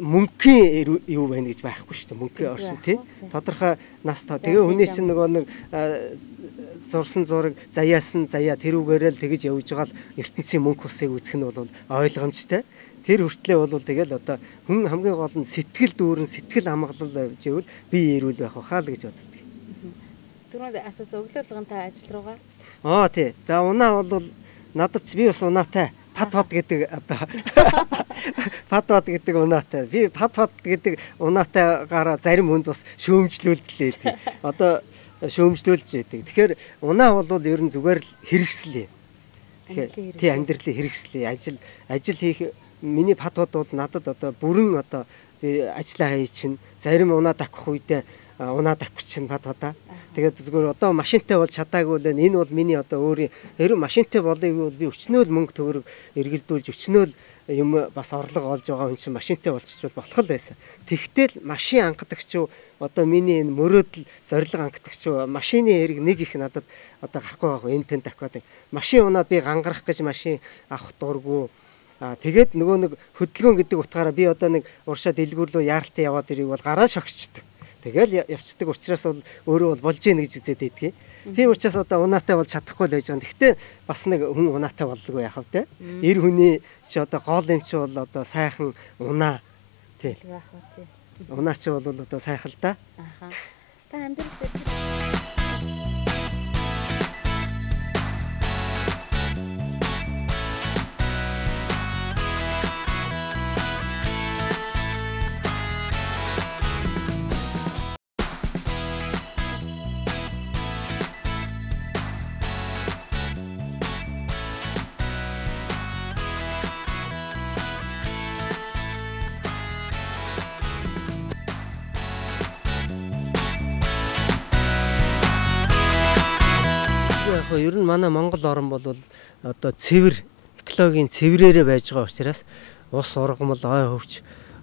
мөнгөний юу байна гэж байхгүй шүү дээ. Мөнгөний оршин тий. Тодорхой настай. Тэгээ хүнээс чинь нөгөө нэг зурсан зураг, заяасан заяа тэрүүгээрээ л тэгж явж байгаа л ертөнцийн мөнгө усыг үзэх нь бол ойлгомжтой. Тэр хүртлээ бол тэгэл одоо хүн хамгийн гол нь сэтгэл дүүрэн, сэтгэл амгалал авч ивэл би эрүүл байх хаа л гэж боддог. Түрүүнд асуусан өглөөлгөнтэй ажил руугаа. Тий. За унаа бол надад ч би бас унаатай. Пат гэдэг унаатай. Би пат гэдэг унаатайгаараа зарим хүнд бас шөөмжлүүлдэг. Одоо шөөмжлүүлж байдаг. Тэгэхээр унаа бол ер нь зүгээр л хэрэгслээ. Тэгэхээр тий амьдралын хэрэгслээ. Ажил хийх миний пат бол надад одоо бүрэн одоо би ажиллаа хий чинь зарим унаа давхих үедээ унаа давчих чинь пат. Тэгээд зүгээр одоо машинтай бол чадаагүй л энэ бол миний одоо өөрийн хэрэг машинтай болыг бол би өчнөө л мөнгө төгрөг эргэлдүүлж өчнөө л юм бас орлого олж байгаа хүн чинь машинтай болчихвол болох л байсан. Тэгтэл машин анхдагч одоо миний энэ мөрөөдөл зорилго анхдагч машины хэрэг нэг их надад одоо гарахгүй байгаа энэ тэн давхаад машин унаад би гангарах гэж машин авах дурггүй Тэгээд нөгөө нэг хөдөлгөөн гэдэг утгаараа би одоо нэг уршаа дэлгүүрлөө яаралтай яваад ирэх бол гараа шогчдөг. Тэгэл явцдаг учраас бол өөрөө бол болж ийн гэж үзээд байдгийг. Тийм учраас одоо унаатай бол чадахгүй л байж байгаа. Гэхдээ бас нэг хүн унаатай боллоо яах вэ те? Эр хүний чи одоо гол юм чи бол одоо сайхан унаа. Тийм. Унаа чи бол одоо сайхан л да. Аха. Та амьдрал Ер нь манай Монгол орн бол одоо цэвэр экологийн цэврээрээ байж байгаа учраас ус ургамал ой хөвч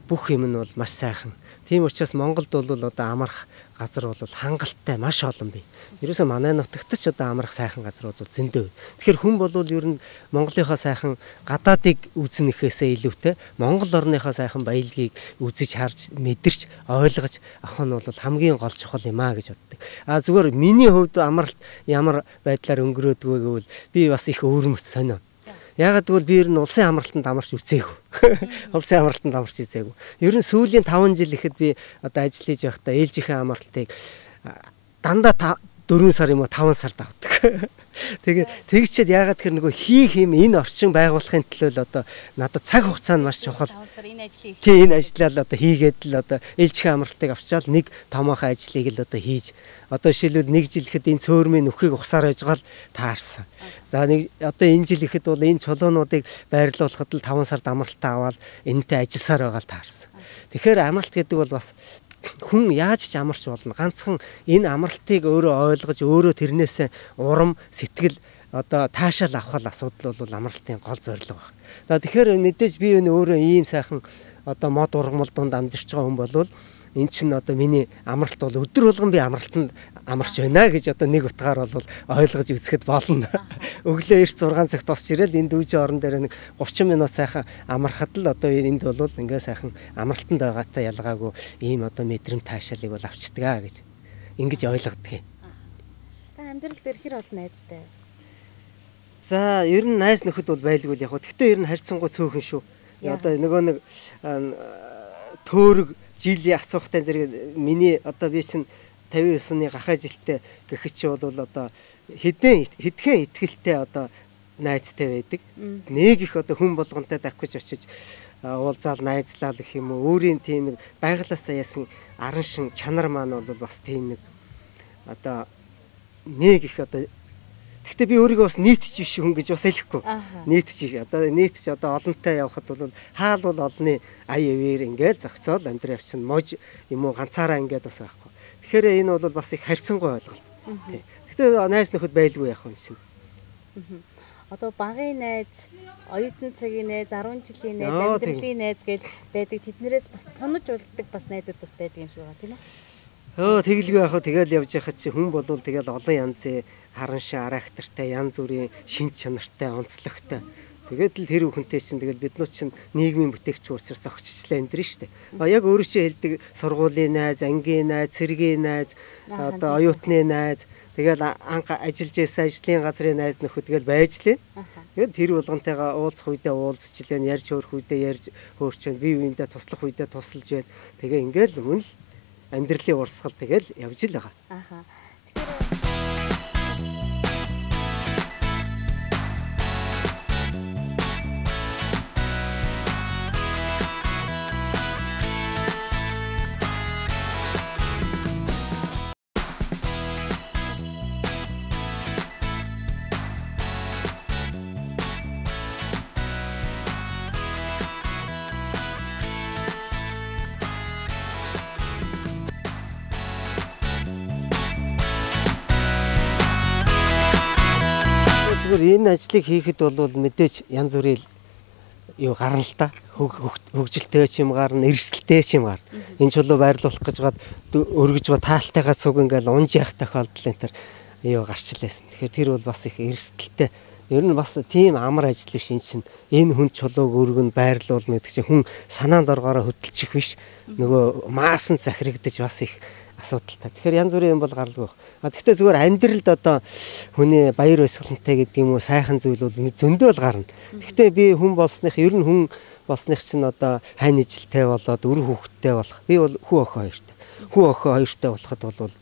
бүх юм нь бол маш сайхан. Тийм учраас Монголд бол одоо амрах газар бол хангалттай маш олон бий. Ерөөсөө манай нутагт ч одоо амрах сайхан газрууд бол зөндөө. Тэгэхээр хүн бол ер нь Монголынхаа сайхан гадаадыг үзнэхээсээ илүүтэй Монгол орныхаа сайхан баялагийг үзэж харж мэдэрч ойлгож авах нь бол хамгийн гол чухал юм аа гэж боддог. Зүгээр миний хувьд амралт ямар байдлаар өнгөрөөдгөө гэвэл би бас их өвөрмөц сонио. Ягаад гэвэл би ер нь улсын амралтанд амарч үзээгүй. Улсын амралтанд амарч үзээгүй. Ер нь сүүлийн 5 жил ихэд би одоо ажил хийж байхдаа ээлжийнхээ амралтыг дандаа 4 сар юм уу 5 сард авдаг. Тэгээд тэгчээд ягаад гэхээр нөгөө хийх юм энэ орчин байгуулахын төлөө л одоо надад цаг хугацаа нь маш чухал. Тийм энэ ажлаа л одоо хийгээд л одоо ээлжийнхээ амралтыг авчаал нэг томоохон ажлыг л одоо хийж одоо жишээлбэл нэг жил ихэд энэ цөөрмийн нүхийг ухсаар байж гал таарсан. За нэг одоо энэ жил ихэд бол энэ чулуунуудыг байрлуулахад л 5 сард амралтаа аваад энэтэй ажилласаар байгаа л таарсан. Тэгэхээр амралт гэдэг бол бас хүн яаж ч амарч болно. Ганцхан энэ амралтыг өөрөө ойлгож өөрөө тэрнээсээ урам сэтгэл одоо таашаал авах асуудал бол амралтын гол зорилго байна. За тэгэхээр мэдээж би өөрөө ийм сайхан одоо мод ургамал донд амьдарч байгаа хүн болвол эн чинь одоо миний амралт бол өдөр болгон би амралтанд амарч байна гэж одоо нэг утгаар бол ойлгож үзэхэд болно. Өглөө эрт 6 цагт босч ирэл энэ дүүжин орон дээр нэг 30 минут сайхан амархад л одоо энд бол ингээ сайхан амралтанд байгаатай ялгаагүй ийм одоо мэдрэмж таашаалыг бол авчдаг аа гэж ингэж ойлгодог. Та амьдрал дээр хэр олон найзтай? За ер нь найз нөхөд бол байлгүй л яг. Гэхдээ ер нь харьцангуй цөөхөн шүү. Одоо нөгөө нэг төөрөг жилийн асуухтай зэрэг миний одоо би чинь 59-ны гахай жилтэй гэхэд чи бол одоо хэдхэн ихтгэлтэй одоо найзтай байдаг. Нэг их одоо хүн болгонтой давхиж очиж уулзаал найзлал гэх юм уу өөрийн тийм нэг байгалаасаа яасан аран шин чанар маань бол бас тийм нэг одоо нэг их одоо гэхдээ би өөрийгөө бас нийтч биш хүн гэж бас хэлэхгүй. Нийтч одоо нийтч одоо олонтой явхад бол хаал бол олны ая ивэр ингээл зохицоол амьдрал явчихна. Мож юм уу ганцаараа ингээд бас байхгүй. Тэгэхээр энэ бол бас их харьцангуй ойлголт. Гэхдээ найз нөхөд байлгүй яах вэ шин. Одоо багын найз, оюутан цагийн найз, 10 жилийн найз, амьдралын найз гэж байдаг. Тэднэрээс бас тунаж болдог бас найзууд бас байдаг юм шиг байна тийм үү? Тэгэлгүй яах вэ? Тэгэл явж яхад чи хүн болвол тэгэл олон янзын харан шин характертай, янз бүрийн шин чанартай, онцлогтой. Тэгээд л тэр бүхэнтэй чинь тэгэл бид нар чинь нийгмийн бүтээгч учраас зогсчлаа амьдрын шүү дээ. Яг өөрөө чи хэлдэг сургуулийн найз, ангийн найз, цэргийн найз, одоо оюутны найз, тэгэл анх ажиллаж байсан ажлын газрын найз нөхөд тэгэл байж лээ. Тэгээд тэр болгонтойгоо уулзах үедээ уулзч лээ, ярьж хөөрөх үедээ ярьж хөөрч байна. Бие биендээ туслах үедээ тусалж байна. Тэгээ ингээл мөн л амьдралын урсгал тэгэл явж л байгаа. Аха. Энэ ажлыг хийхэд бол мэдээж янз бүрийн юу гарна л та. Хөгжилтэй ч юм гарна, эрсдэлтэй ч юм гарна. Энэ чулуу байрлуулах гэж гад өргөж байгаа таалтайгаа цуг ингээл унж явах тохиолдол энэ төр юу гарчлаасан. Тэгэхээр тэр бол бас их эрсдэлтэй Ер нь бас тийм амар ажил биш энэ чинь. Энэ хүн чулууг өргөн байрлуулна гэдэг чинь хүн санаанд оргороо хөдөлчих биш. Нөгөө маасан захирагдаж бас их асуудалтай. Тэгэхээр янз бүрийн юм бол гаралгүй. Гэхдээ зүгээр амьдралд одоо хүний баяр баясгалантай гэдэг юм уу сайхан зүйл бол зөндөө л гарна. Гэхдээ би хүн болсных ер нь хүн болсных чинь одоо хань ижилтэй болоод үр хүүхэдтэй болох. Би бол хүү охин хоёртай. Хүү охин хоёртай болоход бол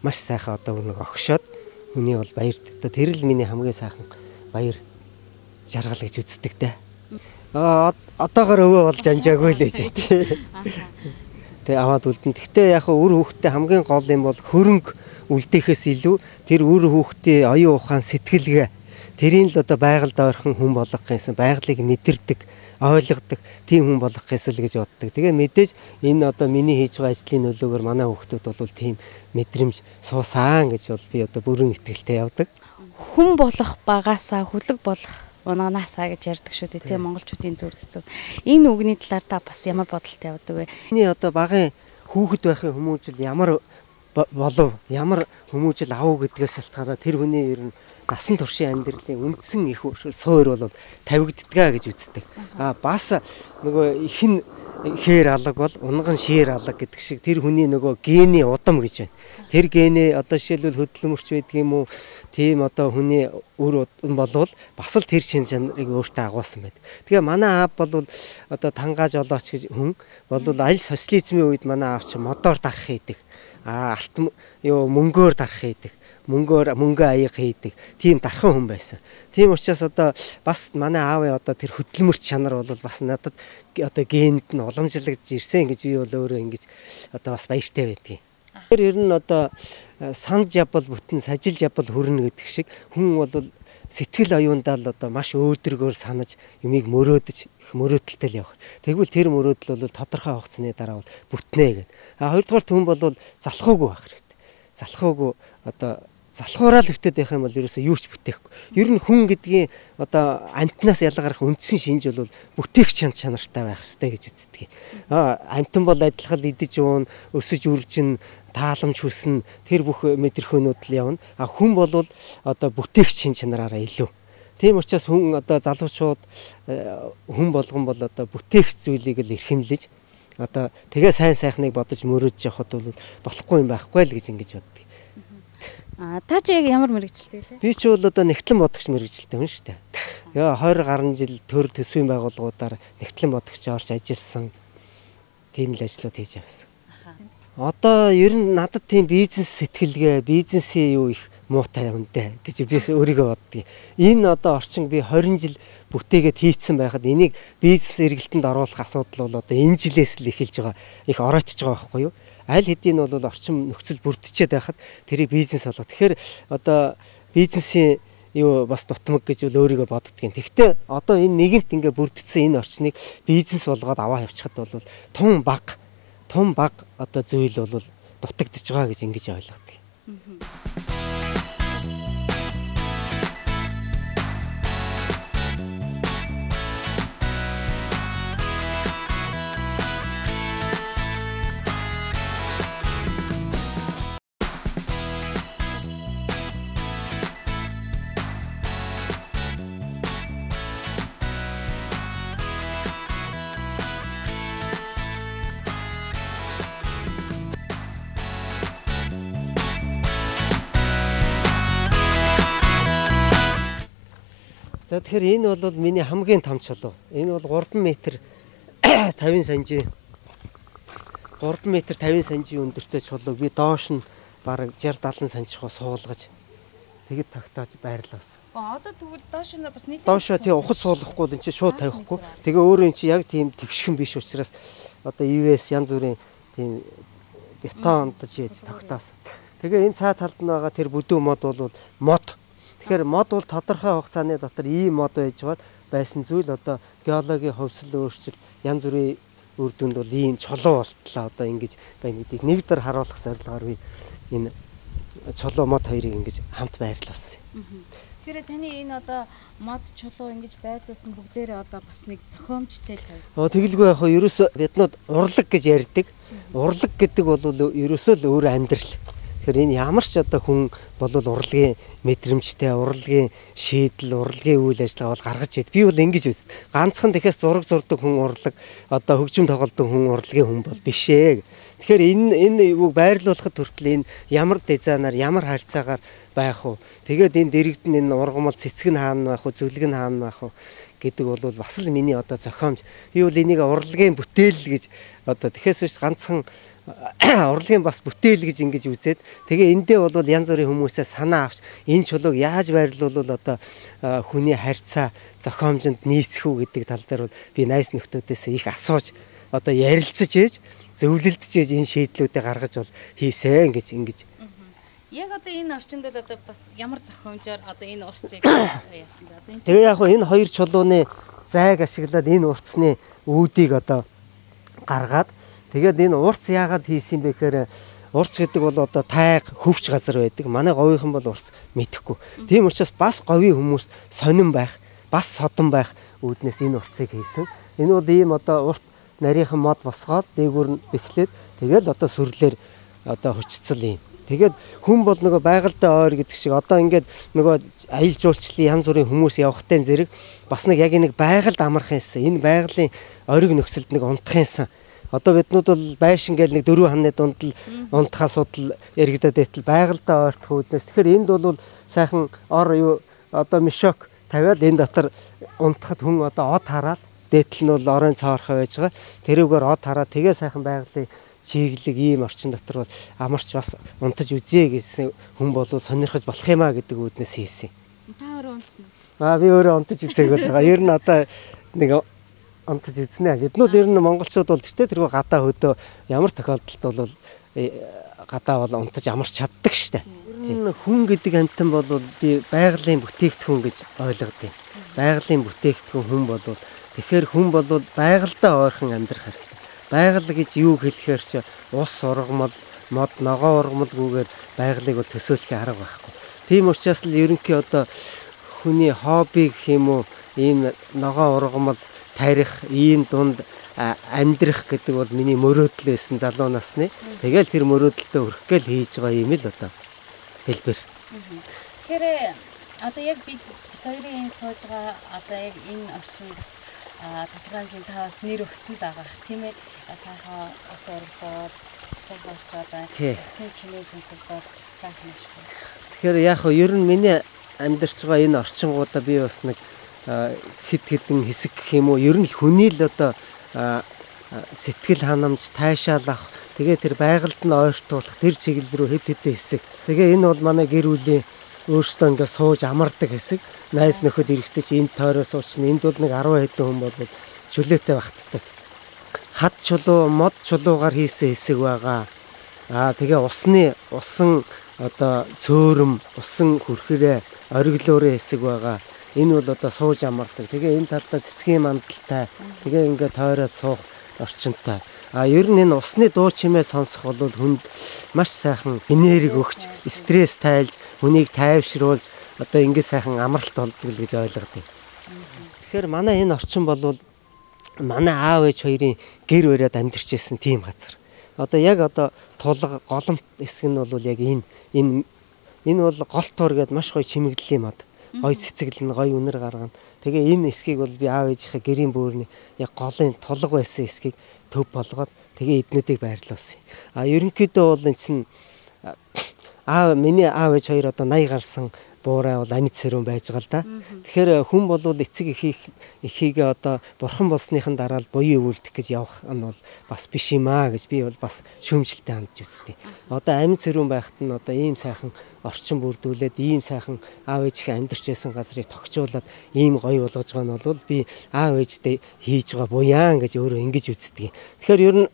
маш сайхан одоо нэг огшоод хүний бол баярд. Тэр л миний хамгийн сайхан баяр жаргал гэж үздэг те. Одоогоор өвөө болж амжаагүй л гэж тий. Тэ аваад үлдэн. Гэхдээ яг үр хүүхдээ хамгийн гол юм бол хөрөнгө үлдээхээс илүү тэр үр хүүхдээ оюун ухаан сэтгэлгээ тэрийг л одоо байгальд ойрхон хүн болгох гэсэн байгалыг мэдэрдэг, ойлгодог тийм хүн болгох гэсэн л гэж боддог. Тэгээ мэдээж энэ одоо миний хийж байгаа ажлын нөлөөгөөр манай хүүхдүүд бол тийм мэдрэмж суусаан гэж бол би одоо бүрэн итгэлтэй явдаг. Хүн болох багаасаа хүлэг болох унаганаасаа гэж ярьдаг шүү дээ тийм монголчуудын зүрх зүйн. Энэ үгний талаар та бас ямар бодолтой явдаг вэ? Миний одоо багын хүүхэд байхын хүмүүжил ямар болов, ямар хүмүүжил авах гэдгээс шалтгаалаад тэр хүний ер нь насан туршийн амьдралын үндсэн их суур бол тавигддгаа гэж үздэг. Бас нөгөө ихэн хээр алга бол унган шээр алга гэдэг шиг тэр хүний нөгөө гений удам гэж байна. Тэр генээ одоо жишээлбэл хөдөлмөрч байдаг юм уу? Тийм одоо хүний үр удам болвол бас л тэр шин чанарыг өөртөө агуулсан байдаг. Тэгээ манай аав бол одоо тангааж олооч гэж хүн бол аль социализмын үед манай аав чи модоор дарах хийдэг. Мөнгөөр дарах хийдэг. Мөнгө аяг хийдэг. Тийм дархан хүн байсан. Тийм учраас одоо бас манай аавын одоо тэр хөдөлмөрч чанар бол бас надад одоо генд нь уламжлагдж ирсэн гэж би бол өөрөө ингэж одоо бас баяртай байдгийг. Тэр ер нь одоо санд жабал бүтэн сажил жабал хүрнэ гэдэг шиг хүн бол сэтгэл оюундаа л одоо маш өөдрөгөөр санаж юмыг мөрөөдөж их мөрөөдөлтэй л явах. Тэгвэл тэр мөрөөдөл бол тодорхой хугацааны дараа бол бүтнэ гэдэг. Хоёрдугаар хүн бол залхуугүй байх хэрэгтэй. Залхуугүй одоо залхуураа л өвтөд байх юм бол ерөөсөө юу ч бүтээхгүй. Ер нь хүн гэдгийн одоо амтнаас ялгарах үндсэн шинж бол бүтээгч чанартай байх хэрэгтэй гэж үздэг. Амтан бол адилхан идэж уун, өсөж үржин, тааламж хүснэ тэр бүх мэдрэхүүнүүд л явна. Хүн бол одоо бүтээгч шин чанараараа илүү. Тийм учраас хүн одоо залуучууд хүн болгон бол одоо бүтээгч зүйлийг л эрхэмлэж одоо тэгээ сайн сайхныг бодож мөрөөдж явахд бол болохгүй юм байхгүй л гэж ингэж боддог. Та чи яг ямар мэрэгчлээ лээ? Би ч бол одоо нэгтлэн бодогч мэрэгчлээ хүн шүү дээ. Яа 20 гаруй жил төр төсвийн байгууллагуудаар нэгтлэн бодогч орж ажилласан. Тийм л ажлууд хийж явсан. Одоо ер нь надад тийм бизнес сэтгэлгээ, бизнесийн юу их муутай үнтэй гэж би өөрийгөө боддгийг. Энэ одоо орчин би 20 жил бүтээгээд хийцэн байхад энийг бизнес эргэлтэнд оруулах асуудал бол одоо энэ жилээс л эхэлж байгаа. Их оройтж байгаа байхгүй юу? Аль хэдийн бол орчин нөхцөл бүрдчихэд байхад тэрийг бизнес болгох. Тэгэхээр одоо бизнесийн юу бас дутмаг гэж өөрийгөө боддгийн. Тэгвэл одоо энэ нэгэнт ингээ бүрдсэн энэ орчныг бизнес болгоод аваа явчихад бол том баг одоо зүйл бол дутагдж байгаа гэж ингэж ойлгодог. За тэгэхээр энэ бол миний хамгийн том чулуу. Энэ бол 3 м 50 см. 3 м 50 см өндөртэй чулуу. Би доош нь бараг 60 70 см суулгаж тэгэд тогтоож байрлуулсан. Одоо тэгвэл доош нь бас нийлээ. Доошоо тий ухад суулгахгүй энэ чи шууд тавихгүй. Тэгээ өөрөө эн чи яг тийм тэгшхэн биш учраас одоо ИВС янз бүрийн тийм бетонд хийж тогтоосон. Тэгээ энэ цаа талд нь байгаа тэр бүдүү мод бол мод. Тэгэхээр мод бол тодорхой хугацааны дотор ийм мод байж байсан зүйл одоо геологийн хөвсөл өөрчлөлт янз бүрийн үр дүнд бол ийм чулуу болтлоо одоо ингэж байна гэдгийг нэг дөр харуулах зорилгоор би энэ чулуу мод хоёрыг ингэж хамт байрлуулсан. Тэгэхээр таны энэ одоо мод чулуу ингэж байрлуулсан бүгдээрээ одоо бас нэг зохиомжтой л байна. Тэгэлгүй яг ерөөсө биднүүд урлаг гэж ярьдаг. Урлаг гэдэг бол ерөөсөө л өөр амьдрал. Тэгэхээр энэ ямар ч одоо хүн бол урлагийн мэдрэмжтэй, урлагийн шийдэл, урлагийн үйл ажиллагаа бол гаргаж ид. Би бол ингэж үз. Ганцхан тэгэхээр зураг зурдаг хүн урлаг, одоо хөгжим тоглодог хүн урлагийн хүн бол биш ээ. Тэгэхээр энэ юуг байрлуулахад хүртэл энэ ямар дизайнаар, ямар харьцаагаар байх вэ? Тэгээд энэ дэрэгдэн энэ ургамал цэцэг нь хаана байх вэ, зүлэг нь хаана байх вэ гэдэг бол бас л миний одоо зохиомж. Би бол энийг урлагийн бүтээл гэж одоо тэгэхээр ганцхан урлагийн бас бүтээл гэж ингэж үзээд тэгээ эндээ бол янз бүрийн хүмүүсээ санаа авч энэ чулууг яаж байрлуулвал одоо хүний харьцаа зохиомжинд нийцэх үү гэдэг тал дээр бол би найз нөхдүүдээс их асууж одоо ярилцаж ээж зөвлөлдөж ээж энэ шийдлүүдээ гаргаж бол хийсэн ингэж. Яг одоо энэ орчинд одоо бас ямар зохиомжоор одоо энэ урцыг яасан бэ? Одоо тэгээ яг энэ хоёр чулууны зайг ашиглаад энэ урцны үүдийг одоо гаргаад тэгээд энэ урц яагаад хийсэн бэ гэхээр урц гэдэг бол одоо тайг хөвч газар байдаг. Манай говийнхан бол урц мэдэхгүй. Тийм учраас бас говийн хүмүүс сонирн байх, бас содон байх үүднээс энэ урцыг хийсэн. Энэ бол ийм одоо урт нарийнхан мод босгоод дээгүүр нь бэхлээд тэгэл одоо сүрлэр одоо хүчцэл юм. Тэгээд хүн бол нөгөө байгальтай ойр гэдэг шиг одоо ингээд нөгөө аялал жуулчлалын янз бүрийн хүмүүс явахтай зэрэг бас нэг яг нэг байгальд амрах юмсан. Энэ байгалийн ориг нөхцөлд нэг унтах юмсан. Одоо биднүүд бол байшин гээл нэг 4 ханы дунд л унтахаас судал яригдаад байтал байгальтай ойртох үүднээс. Тэгэхээр энд бол сайхан одоо мишок тавиал энэ дотор унтахад хүн одоо од хараад дээтэл нь бол орон цаорхоо байж байгаа. Тэрүүгээр од хараад тэгээ сайхан байгалийн чиглэг ийм орчин дотор бол амарч бас унтаж үзье гэсэн хүн бол сонирхож болох юм а гэдэг үүднээс хийсэн. Та өөрөө унтсан Би уу? өөрөө унтаж үзээгүй байгаа. Ер нь одоо нэг унтаж үзнэ. Биднүүд ер нь монголчууд бол тэртээ тэргүй гадаа хөдөө ямар тохиолдолд бол гадаа бол унтаж амарч чаддаг штэ. Хүн гэдэг амьтан бол би байгалийн бүтээгдэхүүн гэж ойлгодог. Байгалийн бүтээгдэхүүн хүн бол тэгэхээр хүн бол байгальдаа ойрхон амьдрах хэрэгтэй. Байгаль гэж юу хэлэхээр чи ус ургамал, мод, ногоо ургамалгүйгээр байгалыг бол төсөөлөх арга байхгүй. Тийм учраас л ерөнхий одоо хүний хобби гэх юм уу, ийм ногоо ургамал тарих, ийм дунд амьдрах гэдэг бол миний мөрөөдөл байсан залуу насны. Тэгэл тэр мөрөөдөлтөө хүрэх гээл хийж байгаа юм л одоо хэлбэр. Тэгэхээр одоо яг бид хоёрын сууж байгаа одоо яг энэ орчинд бас татварын таваас нэр өгсөн байгаа тийм ээ. Сайхан ус ургуулад, сайхан очоод усны чимээ сонсогдоод сайхан ашиг. Тэгэхээр яг нь ер нь миний амьдарч байгаа энэ орчингуудаа би бас нэг хит хитэн хэсэг гэх юм уу ер нь хүний л одоо сэтгэл ханамж тайшаалах тэгээ тэр байгальд нь ойртуулах тэр чиглэл рүү хит хитэн хэсэг. Тэгээ энэ бол манай гэр бүлийн өөрсдөө ингээд сууж амардаг хэсэг. Найз нөхөд эрэхтэй чи энд тойроо суучна. Энд бол нэг 10 хэдэн хүн бол чөлөөтэй багтдаг. Хад чулуу, мод чулуугаар хийсэн хэсэг байгаа. Тэгээ усан одоо цөөрөм, усан хүрхрээ, ориглуурын хэсэг байгаа. Энэ бол одоо сууж амардаг. Тэгээ энэ талдаа цэцгийн мандалтай. Тэгээ ингээд тойроод суух орчинтой. Ер нь энэ усны дуу чимээ сонсох бол хүнд маш сайхан энерги өгч, стресс тайлж, хүнийг тайвшруулж одоо ингэ сайхан амралт болдог л гэж ойлгодог. Тэгэхээр манай энэ орчин бол манай аав ээж хоёрын гэр бариад амьдарч байсан тийм газар. Одоо яг одоо тулга голомт хэсэг нь бол яг энэ бол гол тур гэдэг маш гоё чимэгдлийн мод. Гоё цэцэглэн, гоё үнэр гаргана. Тэгээ энэ хэсгийг бол би аав ээжийнхээ гэрийн бөөрийн яг голын тулга байсан хэсгийг төв болгоод тэгээ эднүүдийг байрлуулсан. Ерөнхийдөө бол энэ чинь миний аав ээж хоёр одоо 80 гарсан буурай бол амьд сэрүүн байж байгаа л да. Тэгэхээр хүн бол эцэг эхийг одоо бурхан болсныхан дараа л буян өвөлдөх гэж явах нь бол бас биш юм аа гэж би бол бас шүүмжлэлтэй хандж үзтээ. Одоо амьд сэрүүн байхад нь одоо ийм сайхан орчин бүрдүүлээд ийм сайхан аав ээжийнхээ амьдарч байсан газрыг тогтчуулаад ийм гоё болгож байгаа нь бол би аав ээжтэй хийж байгаа буян гэж өөрөө ингэж үздэг. Тэгэхээр ер нь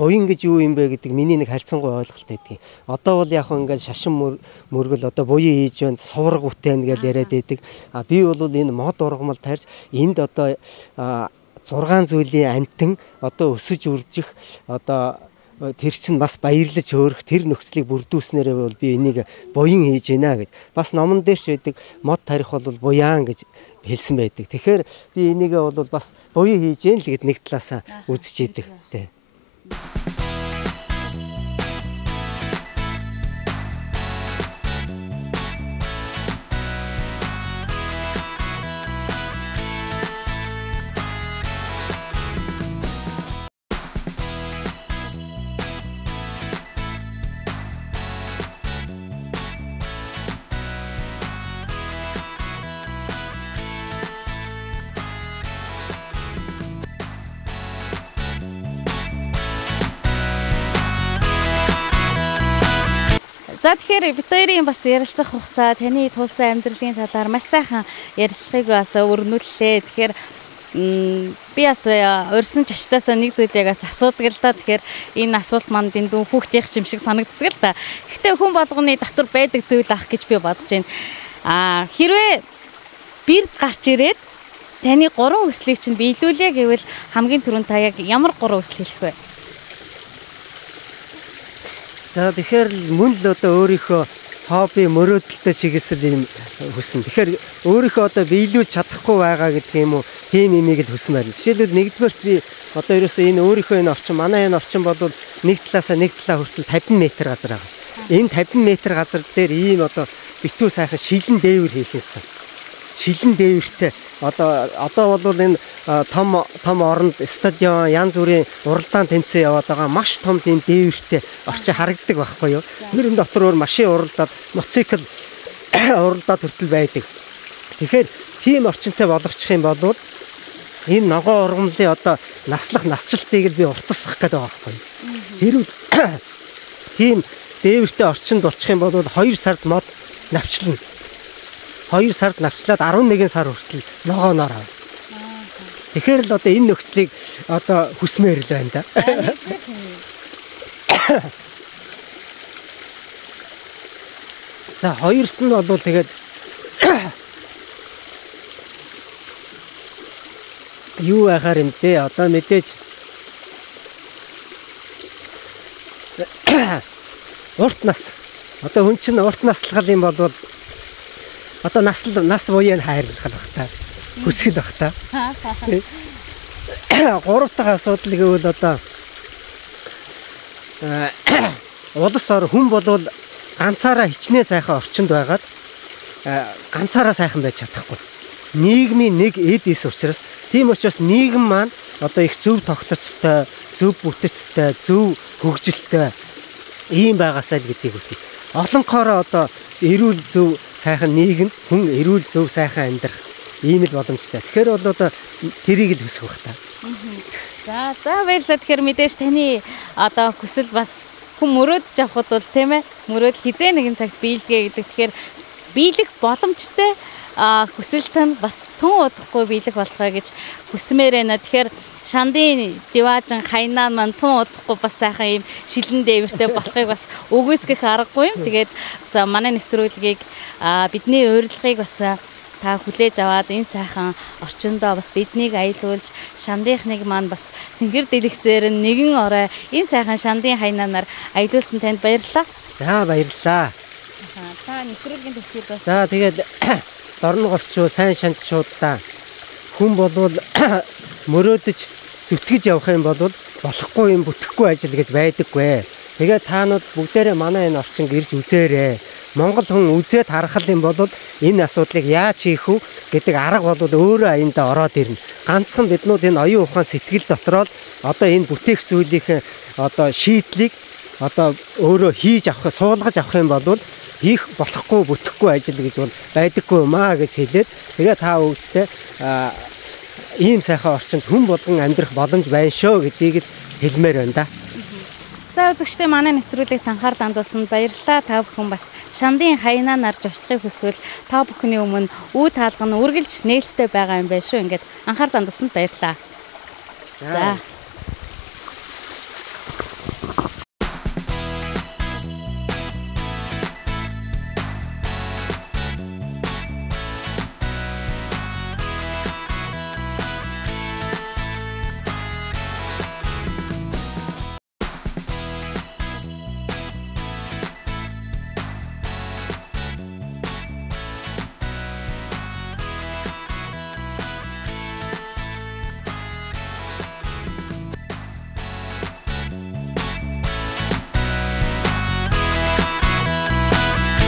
буян гэж юу юм бэ гэдэг миний нэг харьцангуй ойлголт байдаг. Одоо бол яг ингээд шашин мөргөл одоо буян хийж байна, сувраг үтэн гэж яриад байдаг. Би бол энэ мод ургамал тарьж энд одоо 6 зүйлийн амтан одоо өсөж үржих одоо тэр чинь бас баярлаж хөөрөх тэр нөхцөлийг бүрдүүлснээрээ бол би энийг буян хийж байна гэж. Бас номон дээр ч байдаг мод тарих бол буян гэж хэлсэн байдаг. Тэгэхээр би энийг бол бас буян хийж гэн л гэд нэг талаасаа үзэж идэг. Тэ. За тэгэхээр бид хоёрын бас ярилцах хугацаа таны тулсан амьдралын талаар маш сайхан ярилцлагыг бас өрнүүллээ. Тэгэхээр би бас урьсан чачтаас нэг зүйлийг бас асуудаг л да. Тэгэхээр энэ асуулт манд дэндүү хүүхдийн юм шиг санагддаг л да. Гэхдээ хүн болгоны дотор байдаг зүйл ах гэж би бодож байна. Хэрвээ бирд гарч ирээд таны 3 хүслийг чинь биелүүлээ гэвэл хамгийн түрүүнд та яг ямар 3 хүсэл хэлэх вэ? За тэгэхээр мөн л одоо өөрийнхөө хобби мөрөөдөлтөй чиглэсэн юм хүснэ. Тэгэхээр өөрийнхөө одоо биелүүлж чадахгүй байгаа гэдэг юм уу? Тийм имийг л хүсмээр. Жишээлбэл нэгдүгээр би одоо ерөөсөө энэ өөрийнхөө энэ орчин, манай энэ орчин бол нэг талаасаа нэг талаа хүртэл 50 м газар байгаа. Энэ 50 м газар дээр ийм одоо битүү сайхан шилэн дээвэр хийх юмсан. Шилэн дээвэртэй одоо бол энэ том оронд стадион янз бүрийн уралдаан тэмцээн яваад байгаа маш том тийм дээвэртэй орчин харагддаг байхгүй юу? Тэрэн дотор машин уралдаад моцикл уралдаад хүртэл байдаг. Тэгэхээр тийм орчинтой болгочих юм бол энэ ногоо ургамлын одоо наслах насжилтыг л би уртасгах гэдэг байгаа байхгүй юу? Тэр тийм дээвэртэй орчинд болчих юм бол 2 сард мод навчлна. 2 сард навчлаад 11 сар хүртэл ногооноор авна. Тэгэхээр л одоо энэ нөхцөлийг одоо хүсмээр л байна да. За хоёрт нь бол тэгээд юу байхаар юм бэ? Одоо мэдээж урт нас. Одоо хүн чинь урт наслах юм бол одоо нас буян хайрлах байх та. Хүсгэл байх та. Гурав дахь асуудал гэвэл одоо улс ор хүн болвол ганцаараа хичнээн сайхан орчинд байгаад ганцаараа сайхан байж чадахгүй. Нийгмийн нэг эд эс учраас тийм учраас нийгэм маань одоо их зөв тогтцтой, зөв бүтэцтэй, зөв хөгжилтэй ийм байгаасаа л гэдгийг хүснэ. Олонхороо одоо эрүүл зөв сайхан нийгэм, хүн эрүүл зөв сайхан амьдрах ийм л боломжтой. Тэгэхээр бол одоо тэрийг л хүсэх байх та. За баярлалаа. Тэгэхээр мэдээж таны одоо хүсэл бас хүн мөрөөдж авахд бол тийм ээ мөрөөдөл хизээ нэгэн цагт биелгээ гэдэг. Тэгэхээр биелэх боломжтой хүсэлт нь бас тун удахгүй биелэх болохоо гэж хүсмээр байна. Тэгэхээр Шандын диваажин хайнаа маань тун удахгүй бас сайхан юм шилэн дээвэртэй болохыг бас үгүйсгэх аргагүй юм. Тэгээд манай нэвтрүүлгийг бидний урилгыг бас та хүлээж аваад энэ сайхан орчиндоо бас биднийг аялуулж Шандынхныг маань бас цэнгэр дэлгэцээр нэгэн орой энэ сайхан Шандын хайнаанаар аялуулсан танд баярлалаа. За баярлалаа. Та нэвтрүүлгийн төсвөл бас. За тэгээд дорн голчуу сайн шантчуудаа хүн болвол мөрөөдөж зүтгэж явах юм бол болохгүй юм бүтэхгүй ажил гэж байдаггүй. Тэгээд таанууд бүгдээрээ манай энэ орчинг ирж үзээрэй. Монгол хүн үзээд харах юм бол энэ асуудлыг яаж хийх вэ гэдэг арга бол өөрөө аяндаа ороод ирнэ. Ганцхан биднүүд энэ оюун ухаан сэтгэл дотроо л одоо энэ бүтээх зүйлийн одоо шийдлийг одоо өөрөө хийж авах, суулгаж авах юм бол хийх болохгүй бүтэхгүй ажил гэж бол байдаггүй юм аа гэж хэлээд тэгээд та бүгдээ ийм сайхан орчинд хүн болгон амьдрах боломж байна шүү гэдгийг л хэлмээр байна да. За үзэгчдээ манай нэвтрүүлгийг анхаарал хандуулсанд баярлалаа. Та бүхэн бас Шандын хайнаанаар зочлохыг хүсвэл та бүхний өмнө үе таалга нь үргэлж нээлттэй байгаа юм байна шүү. Ингээд анхаарал хандуулсанд баярлалаа. За